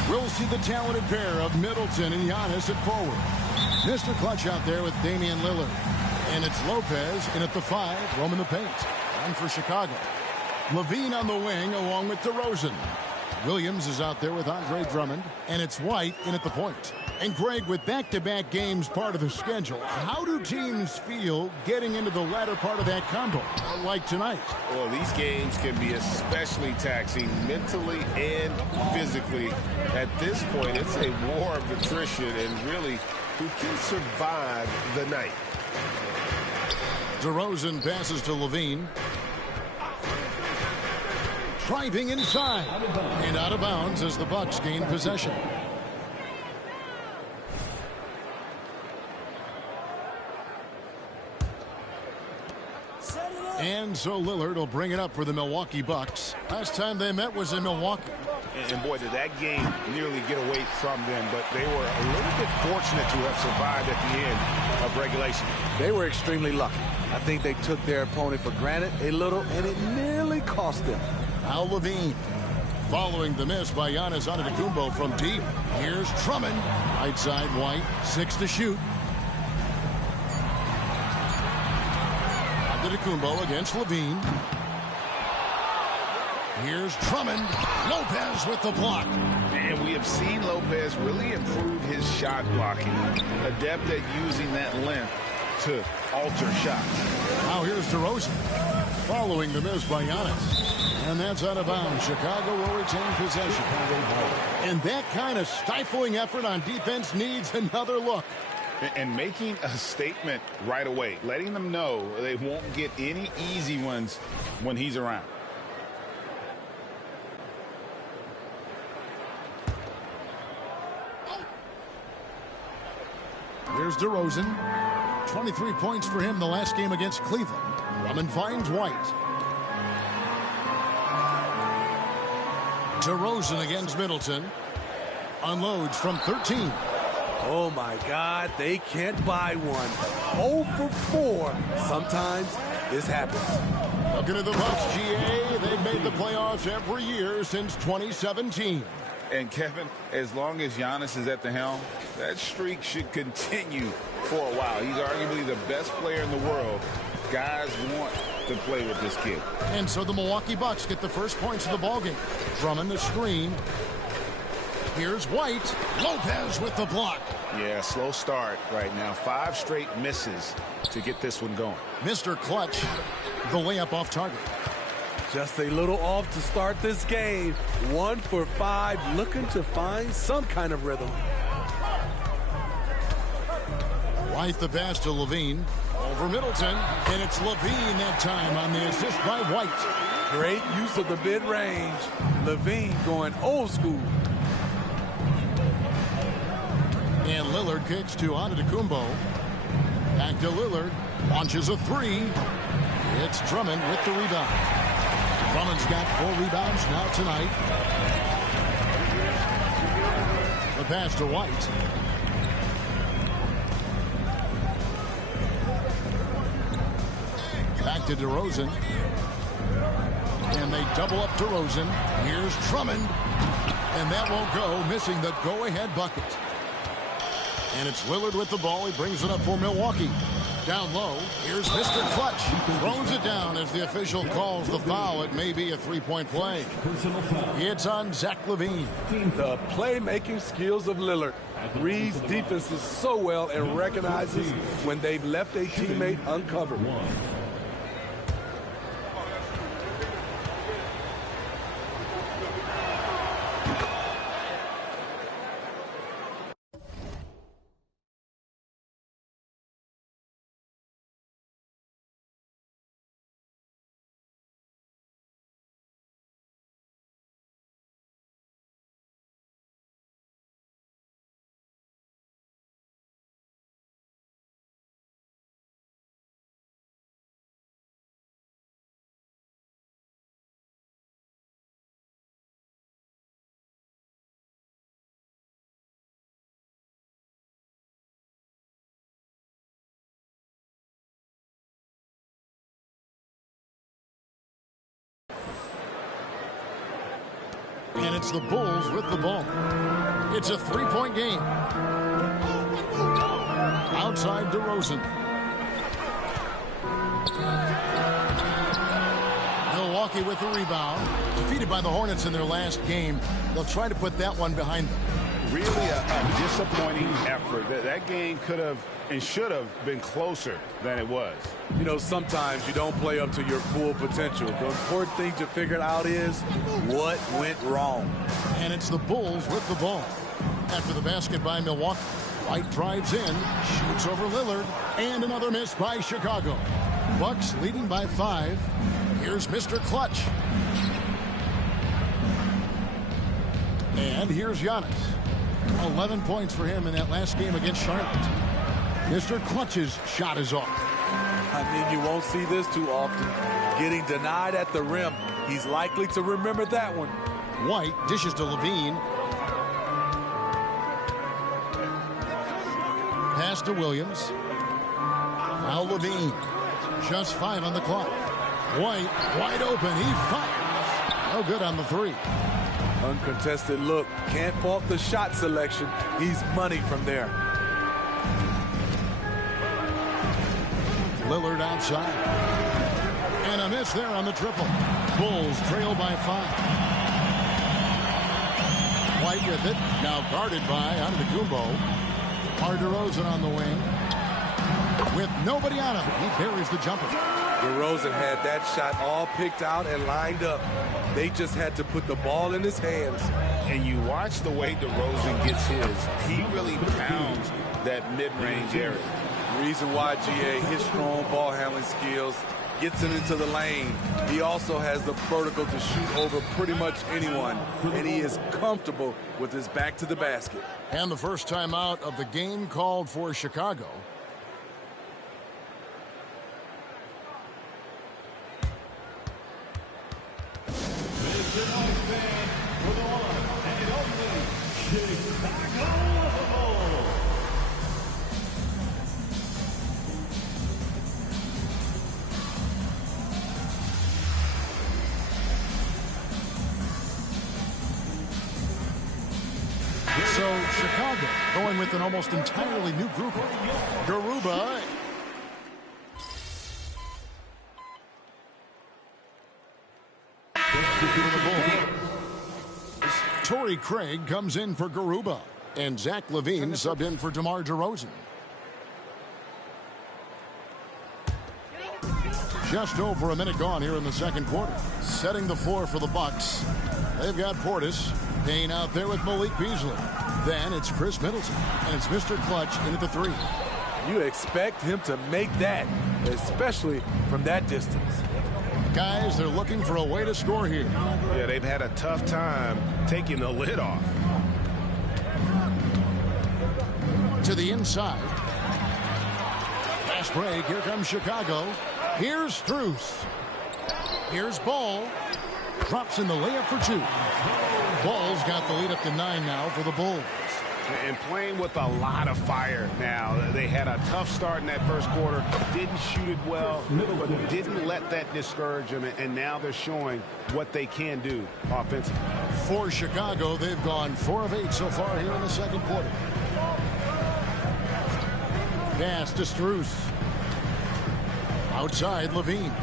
We'll see the talented pair of Middleton and Giannis at forward. Mr. Clutch out there with Damian Lillard. And it's Lopez in at the 5, roaming the paint. And for Chicago, Levine on the wing along with DeRozan. Williams is out there with Andre Drummond. And it's White in at the point. And Greg, with back-to-back games part of the schedule, how do teams feel getting into the latter part of that combo, like tonight? Well, these games can be especially taxing mentally and physically. At this point, it's a war of attrition, and really, who can survive the night? DeRozan passes to Levine. Driving inside. And out of bounds as the Bucks gain possession. And so Lillard will bring it up for the Milwaukee Bucks. Last time they met was in Milwaukee. And boy, did that game nearly get away from them, but they were a little bit fortunate to have survived at the end of regulation. They were extremely lucky. I think they took their opponent for granted a little, and it nearly cost them. Al Levine. Following the miss by Giannis Antetokounmpo from deep. Here's Drummond. Right side, White. 6 to shoot. Antetokounmpo against Levine. Here's Drummond. Lopez with the block. And we have seen Lopez really improve his shot blocking. Adept at using that length to alter shots. Now here's DeRozan. Following the miss by Giannis. And that's out of bounds. Chicago will retain possession. And that kind of stifling effort on defense needs another look. And making a statement right away. Letting them know they won't get any easy ones when he's around. Here's DeRozan. 23 points for him the last game against Cleveland. Drummond finds White. DeRozan against Middleton. Unloads from 13. Oh, my God, they can't buy one. 0 for 4. Sometimes this happens. Looking at the Bucks, GA, they've made the playoffs every year since 2017. And, Kevin, as long as Giannis is at the helm, that streak should continue for a while. He's arguably the best player in the world. Guys want to play with this kid. And so the Milwaukee Bucks get the first points of the ballgame. Drummond the screen. Here's White. Lopez with the block. Yeah, slow start right now. 5 straight misses to get this one going. Mr. Clutch The layup off target. Just a little off to start this game. 1 for 5, looking to find some kind of rhythm. White the pass to Levine. Over Middleton. And it's Levine that time on the assist by White. Great use of the mid-range. Levine going old school. And Lillard kicks to Antetokounmpo. Back to Lillard. Launches a three. It's Drummond with the rebound. Drummond's got 4 rebounds now tonight. The pass to White. Back to DeRozan. And they double up DeRozan. Here's Drummond. And that won't go, missing the go-ahead bucket. And it's Lillard with the ball. He brings it up for Milwaukee. Down low, here's Mr. Clutch. Throws it down as the official calls the foul. It may be a three-point play. It's on Zach LaVine. The playmaking skills of Lillard. Reads defenses so well and recognizes when they've left a teammate uncovered. And it's the Bulls with the ball. It's a three-point game. Outside DeRozan. Milwaukee with the rebound. Defeated by the Hornets in their last game. They'll try to put that one behind them. Really a disappointing effort. That game could have and should have been closer than it was. You know, sometimes you don't play up to your full potential. The important thing to figure out is what went wrong. And it's the Bulls with the ball. After the basket by Milwaukee, White drives in, shoots over Lillard, and another miss by Chicago. Bucks leading by 5. Here's Mr. Clutch. And here's Giannis. 11 points for him in that last game against Charlotte. Mr. Clutch's shot is off. I mean, you won't see this too often. Getting denied at the rim. He's likely to remember that one. White dishes to Levine. Pass to Williams. Now Levine. Just 5 on the clock. White wide open. He fires. No good on the 3. Uncontested look. Can't fault the shot selection. He's money from there. Lillard outside. And a miss there on the triple. Bulls trail by 5. White with it. Now guarded by Antetokounmpo. DeRozan on the wing. With nobody on him, he buries the jumper. DeRozan had that shot all picked out and lined up. They just had to put the ball in his hands. And you watch the way DeRozan gets his. He really pounds that mid-range area. Reason why, GA, his strong ball handling skills gets him into the lane. He also has the vertical to shoot over pretty much anyone, and he is comfortable with his back to the basket. And the first time out of the game called for Chicago. So Chicago going with an almost entirely new group. Garuba. Torrey Craig comes in for Garuba. And Zach LaVine subbed in for DeMar DeRozan. Just over a minute gone here in the second quarter. Setting the floor for the Bucks. They've got Portis. Payne out there with Malik Beasley. Then it's Chris Middleton. And it's Mr. Clutch in at the 3. You expect him to make that, especially from that distance. Guys, they're looking for a way to score here. Yeah, they've had a tough time taking the lid off. To the inside. Fast break. Here comes Chicago. Here's Strus. Here's Ball. Drops in the layup for 2. Ball's got the lead up to 9 now for the Bulls. And playing with a lot of fire now. They had a tough start in that first quarter. Didn't shoot it well, but didn't let that discourage them. And now they're showing what they can do offensively. For Chicago, they've gone 4 of 8 so far here in the second quarter. Pass to Strus. Outside, Levine.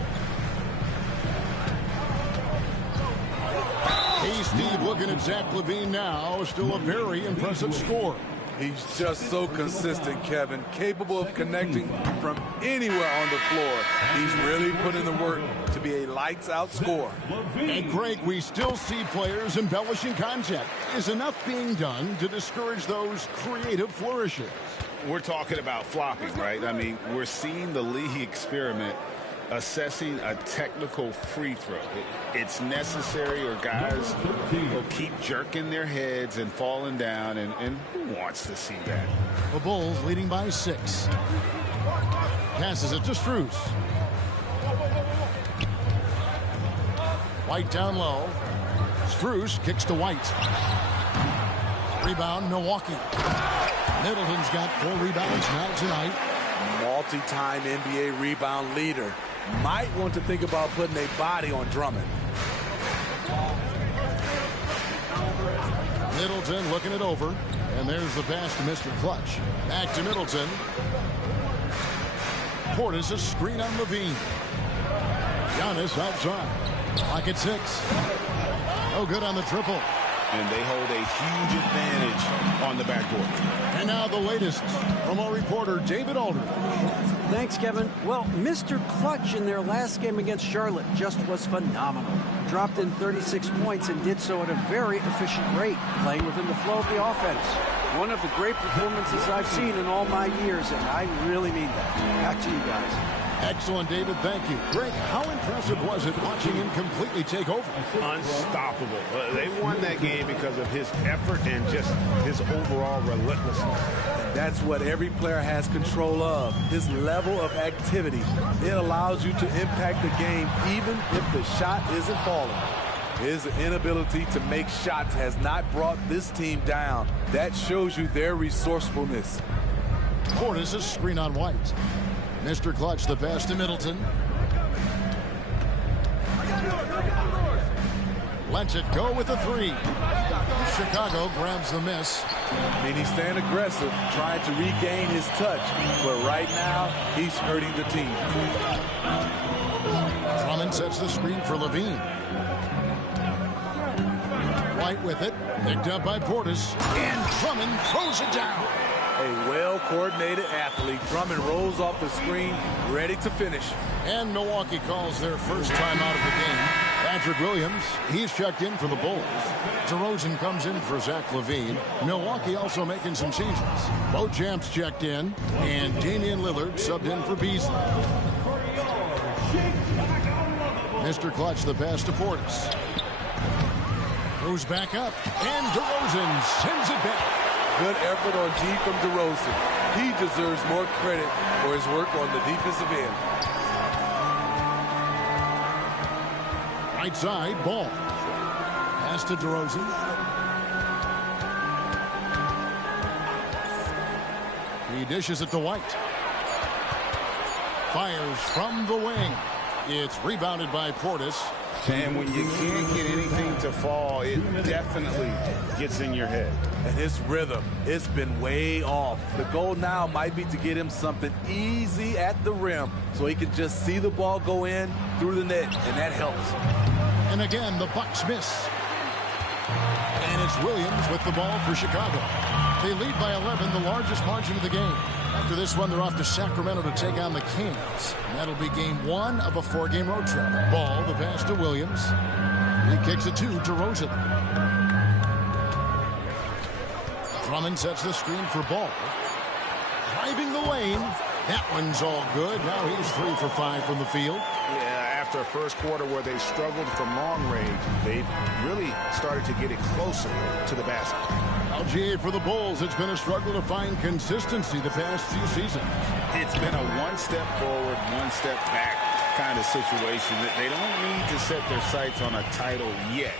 Hey, Steve, looking at Zach Levine now. Still a very impressive score. He's just so consistent, Kevin. Capable of connecting from anywhere on the floor. He's really put in the work to be a lights-out scorer. And, Greg, we still see players embellishing contact. Is enough being done to discourage those creative flourishes? We're talking about flopping, right? I mean, we're seeing the league experiment assessing a technical free throw. It's necessary, or guys will keep jerking their heads and falling down, and who wants to see that? The Bulls leading by 6. Passes it to Strus. White down low. Strus kicks to White. Rebound, Milwaukee. Middleton's got 4 rebounds now tonight. Multi-time NBA rebound leader. Might want to think about putting a body on Drummond. Middleton looking it over. And there's the pass to Mr. Clutch. Back to Middleton. Portis a screen on Levine. Giannis outside. Clock at 6. No good on the triple. And they hold a huge advantage on the backboard. And now the latest from our reporter, David Aldridge. Thanks, Kevin. Well, Mr. Clutch in their last game against Charlotte just was phenomenal. Dropped in 36 points and did so at a very efficient rate, playing within the flow of the offense. One of the great performances I've seen in all my years, and I really mean that. Back to you guys. Excellent, David. Thank you. Greg, how impressive was it watching him completely take over? Unstoppable. They won that game because of his effort and just his overall relentlessness. That's what every player has control of, his level of activity. It allows you to impact the game even if the shot isn't falling. His inability to make shots has not brought this team down. That shows you their resourcefulness. Portis a screen on White. Mr. Clutch, the pass to Middleton. Lets it go with the 3. Chicago grabs the miss. I mean, he's staying aggressive, trying to regain his touch. But right now, he's hurting the team. Drummond sets the screen for Levine. White with it. Picked up by Portis. And Drummond throws it down. A well-coordinated athlete. Drummond rolls off the screen, ready to finish. And Milwaukee calls their first time out of the game. Patrick Williams, he's checked in for the Bulls. DeRozan comes in for Zach Levine. Milwaukee also making some changes. Both champs checked in, and Damian Lillard subbed in for Beasley. Mr. Clutch, the pass to Portis. Goes back up, and DeRozan sends it back. Good effort on D from DeRozan. He deserves more credit for his work on the defensive end. Right side, Ball. Pass to DeRozan. He dishes it to White. Fires from the wing. It's rebounded by Portis. And when you can't get anything to fall, it definitely gets in your head. And his rhythm, it's been way off. The goal now might be to get him something easy at the rim so he can just see the ball go in through the net, and that helps. And again, the Bucks miss. And it's Williams with the ball for Chicago. They lead by 11, the largest margin of the game. After this one, they're off to Sacramento to take on the Kings. And that'll be game 1 of a 4-game road trip. Ball, the pass to Williams. He kicks it to DeRozan. Drummond sets the screen for Ball. Driving the lane. That one's all good. Now he's 3 for 5 from the field. Yeah, after a first quarter where they struggled from long range, they've really started to get it closer to the basket. LGA for the Bulls. It's been a struggle to find consistency the past few seasons. It's been a one-step forward, one-step back kind of situation. They don't need to set their sights on a title yet.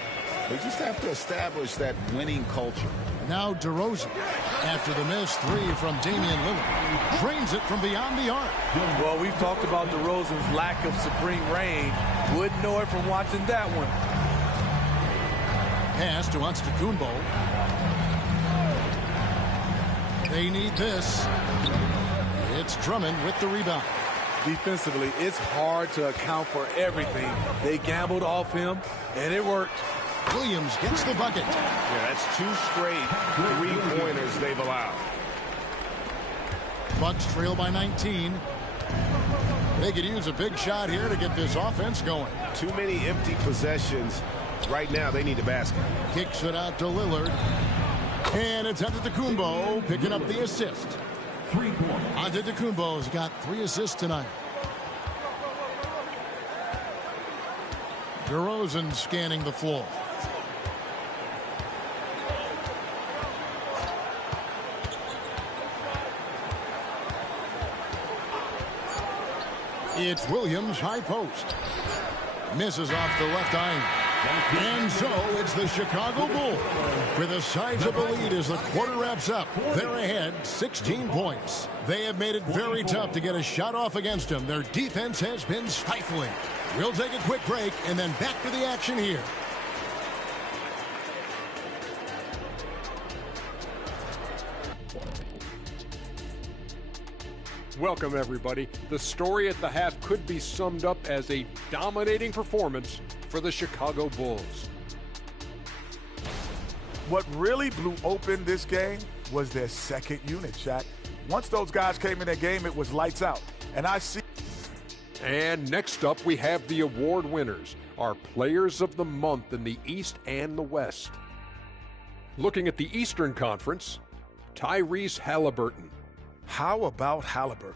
They just have to establish that winning culture. Now DeRozan, after the missed 3 from Damian Lillard, drains it from beyond the arc. Well, we've talked about DeRozan's lack of supreme range. Wouldn't know it from watching that one. Pass to Antetokounmpo. They need this. It's Drummond with the rebound. Defensively, it's hard to account for everything. They gambled off him, and it worked. Williams gets the bucket. Yeah, that's 2 straight three-pointers they've allowed. Bucks trail by 19. They could use a big shot here to get this offense going. Too many empty possessions. Right now, they need a basket. Kicks it out to Lillard. And it's Antetokounmpo picking up the assist. Antetokounmpo's got 3 assists tonight. DeRozan scanning the floor. It's Williams, high post. Misses off the left eye. And so it's the Chicago Bulls with a sizable lead as the quarter wraps up. They're ahead 16 points. They have made it very tough to get a shot off against them. Their defense has been stifling. We'll take a quick break and then back to the action here. Welcome, everybody. The story at the half could be summed up as a dominating performance for the Chicago Bulls. What really blew open this game was their second unit, Shaq. Once those guys came in that game, it was lights out. And I see. And next up, we have the award winners, our players of the month in the East and the West. Looking at the Eastern Conference, Tyrese Halliburton. How about Halliburton?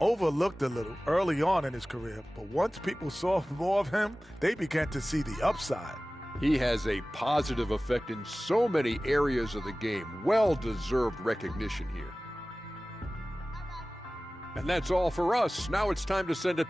Overlooked a little early on in his career, but once people saw more of him, they began to see the upside. He has a positive effect in so many areas of the game. Well-deserved recognition here. And that's all for us. Now it's time to send it.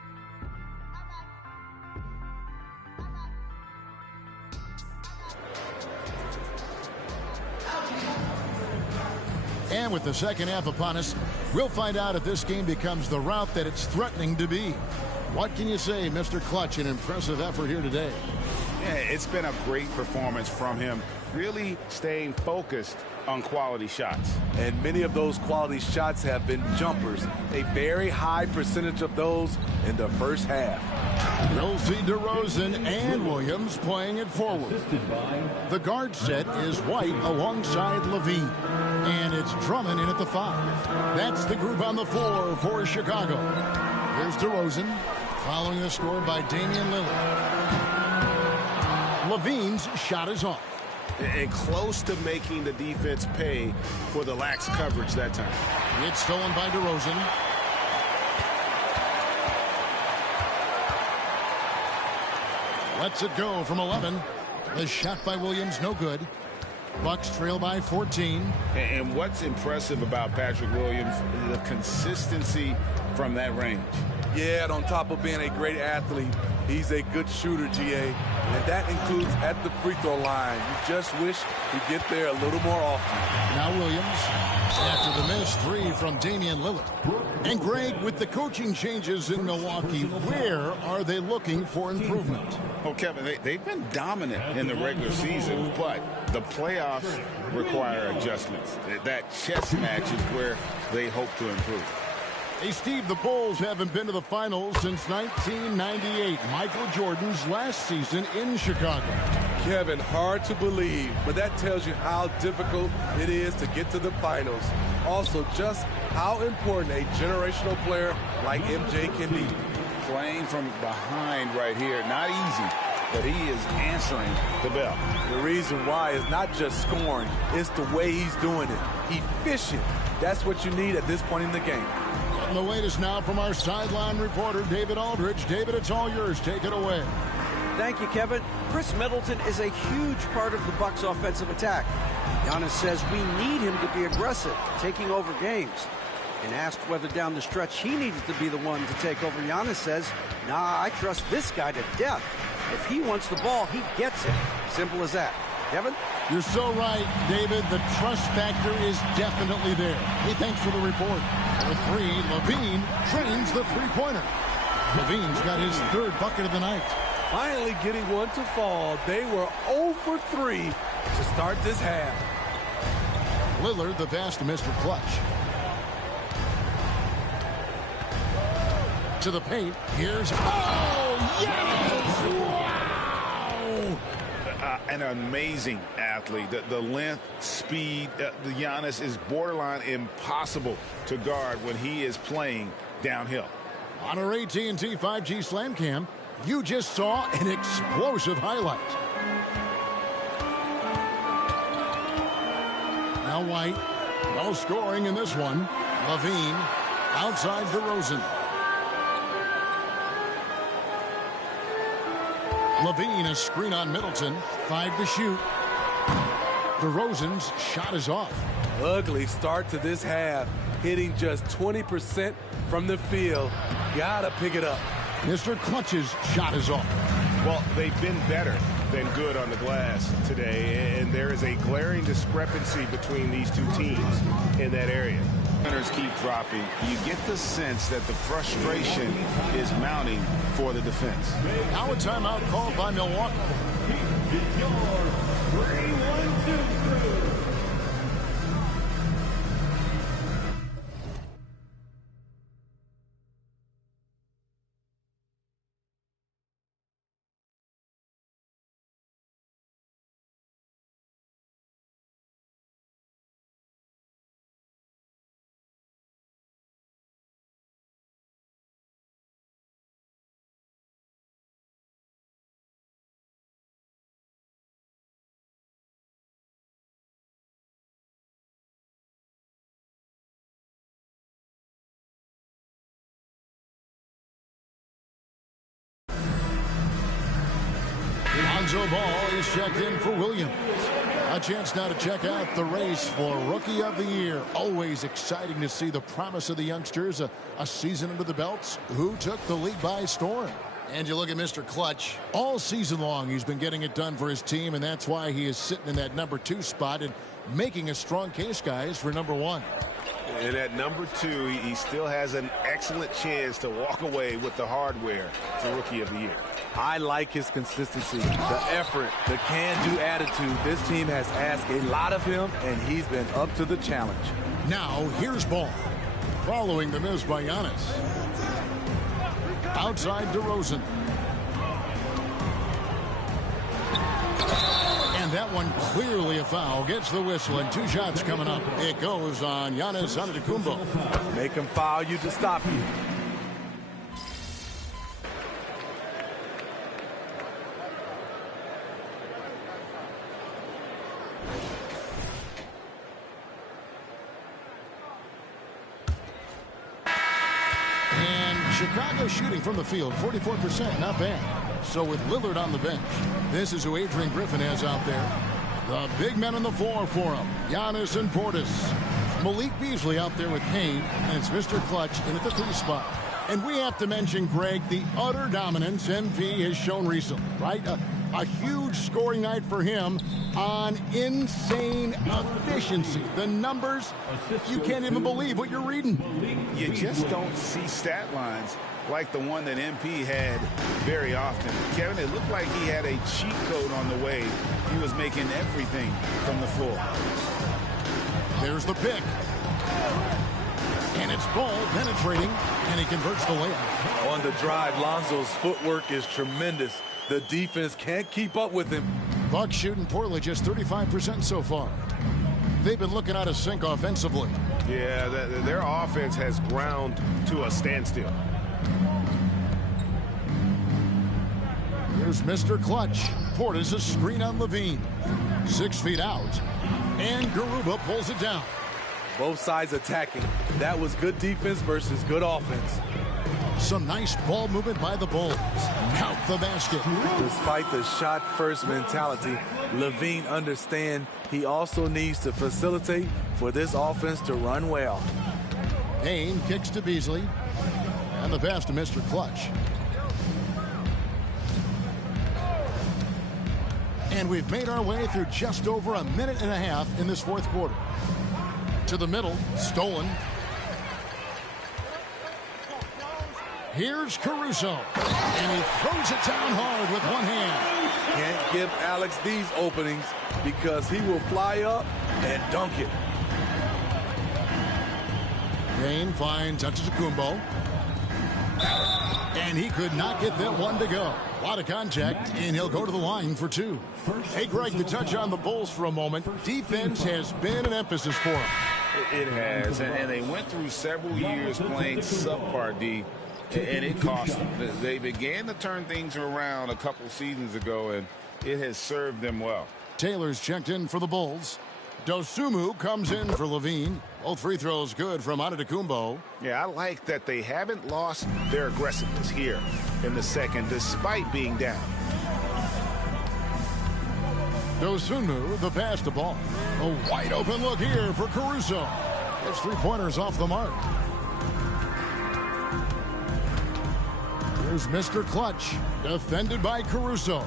And with the second half upon us, we'll find out if this game becomes the route that it's threatening to be. What can you say, Mr. Clutch? An impressive effort here today. Yeah, it's been a great performance from him, really staying focused on quality shots. And many of those quality shots have been jumpers. A very high percentage of those in the first half. We'll see DeRozan and Williams playing it forward. The guard set is White alongside Levine. And it's Drummond in at the 5. That's the group on the floor for Chicago. Here's DeRozan, following the score by Damian Lillard. Levine's shot is off. And close to making the defense pay for the lax coverage that time. It's stolen by DeRozan. Lets it go from 11. The shot by Williams, no good. Bucks trail by 14. And what's impressive about Patrick Williams is the consistency from that range. Yeah, and on top of being a great athlete, he's a good shooter, GA. And that includes at the free throw line. You just wish he'd get there a little more often. Now Williams, after the missed 3 from Damian Lillard. And Greg, with the coaching changes in Milwaukee, where are they looking for improvement? Well, Kevin, they've been dominant in the regular season, but the playoffs require adjustments. That chess match is where they hope to improve. Hey, Steve, the Bulls haven't been to the finals since 1998, Michael Jordan's last season in Chicago. Kevin, hard to believe, but that tells you how difficult it is to get to the finals. Also, just how important a generational player like MJ can be. Playing from behind right here, not easy, but he is answering the bell. The reason why is not just scoring, it's the way he's doing it. Efficient. That's what you need at this point in the game. And the latest now from our sideline reporter, David Aldridge. David, it's all yours. Take it away. Thank you, Kevin. Chris Middleton is a huge part of the Bucks' offensive attack. Giannis says we need him to be aggressive, taking over games. And asked whether down the stretch he needed to be the one to take over, Giannis says, nah, I trust this guy to death. If he wants the ball, he gets it. Simple as that. Kevin? You're so right, David. The trust factor is definitely there. Hey, thanks for the report. The three, Levine drains the three-pointer. Levine's got his third bucket of the night. Finally getting one to fall. They were 0 for 3 to start this half. Lillard, the pass to Mr. Clutch. To the paint. Here's, oh, yes! Wow! An amazing athlete. The length, speed, the Giannis is borderline impossible to guard when he is playing downhill. On our AT&T 5G Slam Cam, you just saw an explosive highlight. Now White, no scoring in this one. Levine, outside DeRozan. Levine, a screen on Middleton. 5 to shoot. DeRozan's shot is off. Ugly start to this half. Hitting just 20% from the field. Gotta pick it up. Mr. Clutch's shot is off. Well, they've been better than good on the glass today, and there is a glaring discrepancy between these two teams in that area. Winners keep dropping. You get the sense that the frustration is mounting for the defense. Now a timeout called by Milwaukee. Lonzo Ball is checked in for Williams. A chance now to check out the race for Rookie of the Year. Always exciting to see the promise of the youngsters. A season under the belts. Who took the league by storm? And you look at Mr. Clutch. All season long, he's been getting it done for his team, and that's why he is sitting in that number 2 spot and making a strong case, guys, for number 1. And at number 2, he still has an excellent chance to walk away with the hardware for Rookie of the Year. I like his consistency, the effort, the can-do attitude. This team has asked a lot of him, and he's been up to the challenge. Now, here's Ball. Following the miss by Giannis. Outside DeRozan. And that one clearly a foul. Gets the whistle, and 2 shots coming up. It goes on Giannis Antetokounmpo. Make him foul you to stop you. Chicago shooting from the field, 44%, not bad. So with Lillard on the bench, this is who Adrian Griffin has out there. The big men on the floor for him, Giannis and Portis. Malik Beasley out there with Payne, and it's Mr. Clutch in at the 3 spot. And we have to mention, Greg, the utter dominance MP has shown recently, right? A huge scoring night for him on insane efficiency. The numbers, you can't even believe what you're reading. You just don't see stat lines like the one that MP had very often. Kevin, it looked like he had a cheat code on the way. He was making everything from the floor. There's the pick. And it's Ball penetrating, and he converts the layup. On the drive, Lonzo's footwork is tremendous. The defense can't keep up with him. Bucks shooting poorly, just 35% so far. They've been looking out of sync offensively. Yeah, their offense has ground to a standstill. Here's Mr. Clutch. Portis a screen on Levine. 6 feet out. And Garuba pulls it down. Both sides attacking. That was good defense versus good offense. Some nice ball movement by the Bulls. Count the basket. Despite the shot-first mentality, Levine understands he also needs to facilitate for this offense to run well. Payne kicks to Beasley. And the pass to Mr. Clutch. And we've made our way through just over a minute and a half in this fourth quarter. To the middle, stolen. Here's Caruso. And he throws it down hard with one hand. Can't give Alex these openings because he will fly up and dunk it. Payne finds Antetokounmpo. And he could not get that one to go. A lot of contact, and he'll go to the line for 2. Hey, Greg, to touch on the Bulls for a moment. Defense has been an emphasis for them. It has, and they went through several years playing subpar D, and it cost them. They began to turn things around a couple seasons ago, and it has served them well. Taylor's checked in for the Bulls. Dosumu comes in for Levine. Both free throws good from Antetokounmpo. Yeah, I like that they haven't lost their aggressiveness here in the second, despite being down. Dosumu, the pass to ball. A wide open look here for Caruso. His three-pointers off the mark. Here's Mr. Clutch, defended by Caruso.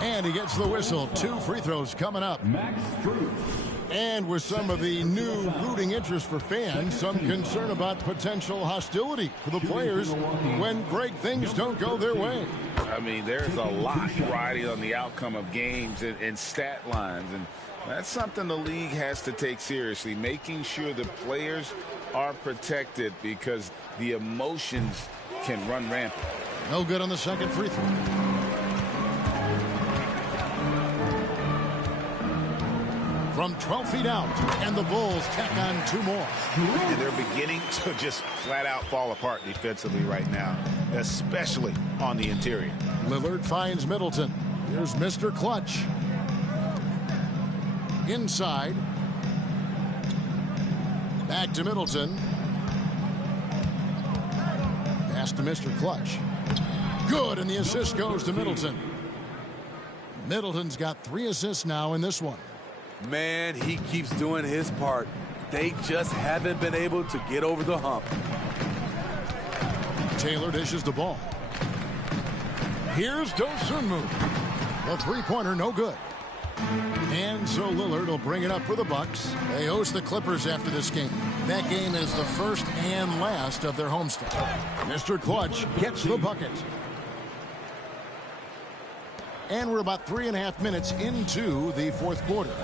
And he gets the whistle. 2 free throws coming up. And with some of the new rooting interest for fans, some concern about potential hostility for the players when great things don't go their way. I mean, there's a lot riding on the outcome of games and stat lines, and that's something the league has to take seriously, making sure the players are protected because the emotions can run rampant. No good on the second free throw. From 12 feet out, and the Bulls tack on 2 more. And they're beginning to just flat out fall apart defensively right now, especially on the interior. Lillard finds Middleton. Here's Mr. Clutch. Inside. Back to Middleton. Pass to Mr. Clutch. Good, and the assist goes to Middleton. Middleton's got 3 assists now in this one. Man, he keeps doing his part. They just haven't been able to get over the hump. Taylor dishes the ball. Here's Dosunmu. The three-pointer no good. And so Lillard will bring it up for the Bucks. They host the Clippers after this game. That game is the first and last of their homestand. Mr. Clutch gets the bucket. And we're about 3.5 minutes into the fourth quarter.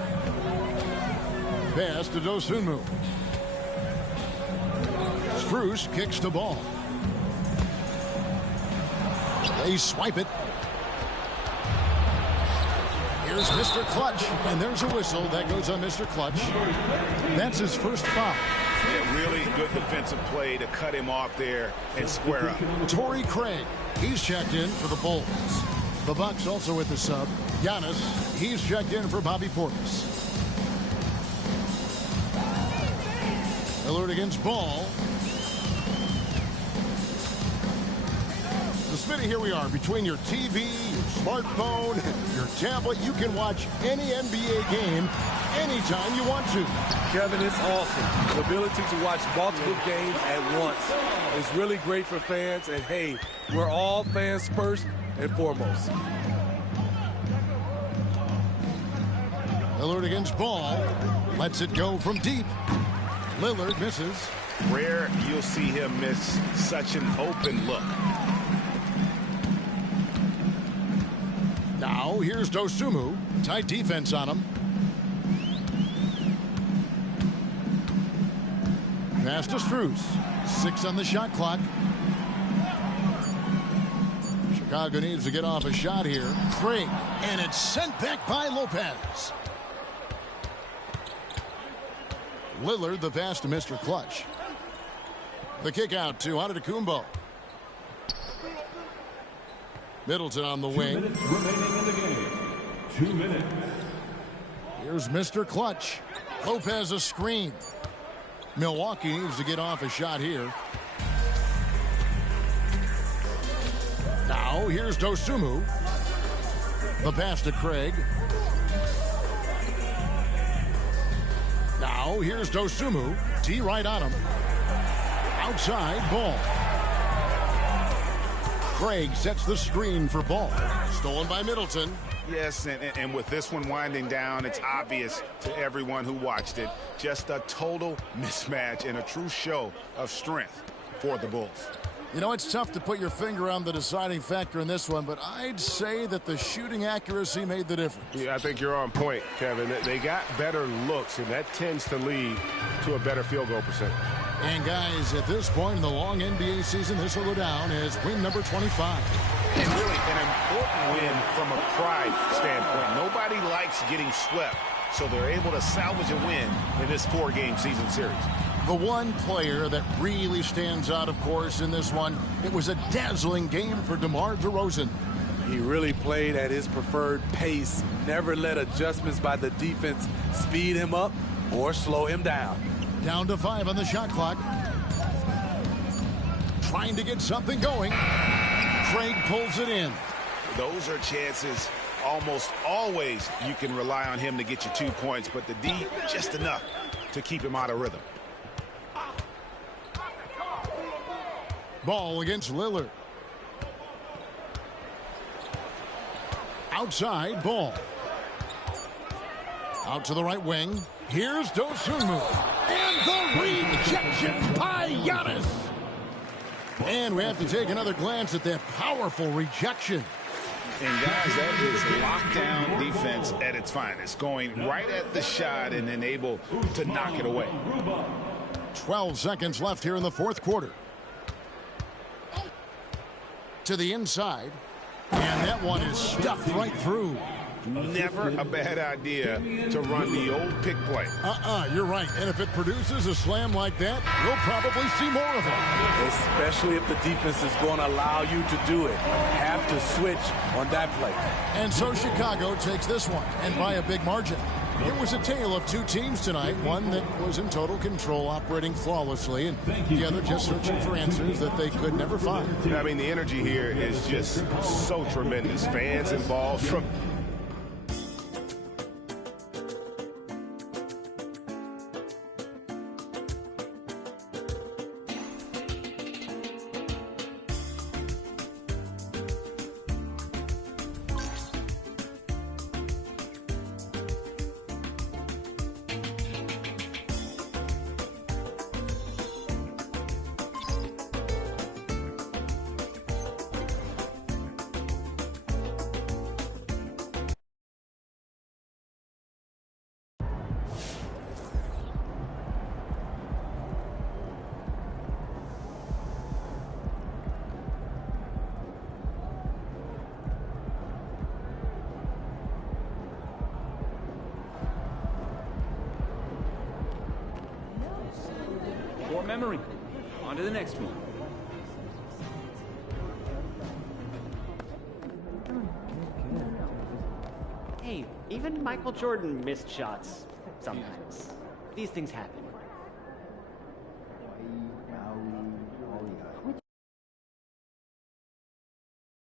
Pass to Dosunmu. Strus kicks the ball. They swipe it. Here's Mr. Clutch, and there's a whistle that goes on Mr. Clutch. That's his first foul. Yeah, really good defensive play to cut him off there and square up. Torrey Craig, he's checked in for the Bulls. The Bucks also with the sub. Giannis, he's checked in for Bobby Portis. Lillard against Ball. So Smitty, here we are. Between your TV, your smartphone, your tablet, you can watch any NBA game anytime you want to. Kevin, it's awesome. The ability to watch multiple games at once is really great for fans. And, hey, we're all fans first and foremost. Lillard against Ball. Lets it go from deep. Lillard misses. Rare you'll see him miss such an open look. Now here's Dosunmu. Tight defense on him. Pass to Strus. 6 on the shot clock. Chicago needs to get off a shot here. Craig, and it's sent back by Lopez. Lillard, the pass to Mr. Clutch. The kick out to Antetokounmpo. Middleton on the wing. 2 minutes remaining in the game. 2 minutes. Here's Mr. Clutch. Lopez a screen. Milwaukee needs to get off a shot here. Now here's Dosunmu. The pass to Craig. Now here's Dosunmu. T right on him. Outside Ball. Craig sets the screen for Ball. Stolen by Middleton. Yes, and with this one winding down, it's obvious to everyone who watched it. Just a total mismatch and a true show of strength for the Bulls. You know, it's tough to put your finger on the deciding factor in this one, but I'd say that the shooting accuracy made the difference. Yeah, I think you're on point, Kevin. They got better looks, and that tends to lead to a better field goal percentage. And guys, at this point in the long NBA season, this will go down as win number 25. And really an important win from a pride standpoint. Nobody likes getting swept, so they're able to salvage a win in this 4-game season series. The one player that really stands out, of course, in this one, it was a dazzling game for DeMar DeRozan. He really played at his preferred pace, never let adjustments by the defense speed him up or slow him down. Down to 5 on the shot clock. Trying to get something going. Craig pulls it in. Those are chances almost always you can rely on him to get you 2 points, but the D just enough to keep him out of rhythm. Ball against Lillard. Outside Ball. Out to the right wing. Here's Dosunmu. And the rejection by Giannis. And we have to take another glance at that powerful rejection. And guys, that is lockdown defense at its finest. Going right at the shot and then able to knock it away. 12 seconds left here in the fourth quarter. To the inside. And that one is stuffed right through. Never a bad idea to run the old pick play. You're right. And if it produces a slam like that, we'll probably see more of it. Especially if the defense is going to allow you to do it. Have to switch on that play. And so Chicago takes this one, and by a big margin. It was a tale of two teams tonight, one that was in total control, operating flawlessly, and the other just searching for answers that they could never find. I mean, the energy here is just so tremendous. Fans involved from... More memory. On to the next one. Hey, even Michael Jordan missed shots sometimes. These things happen.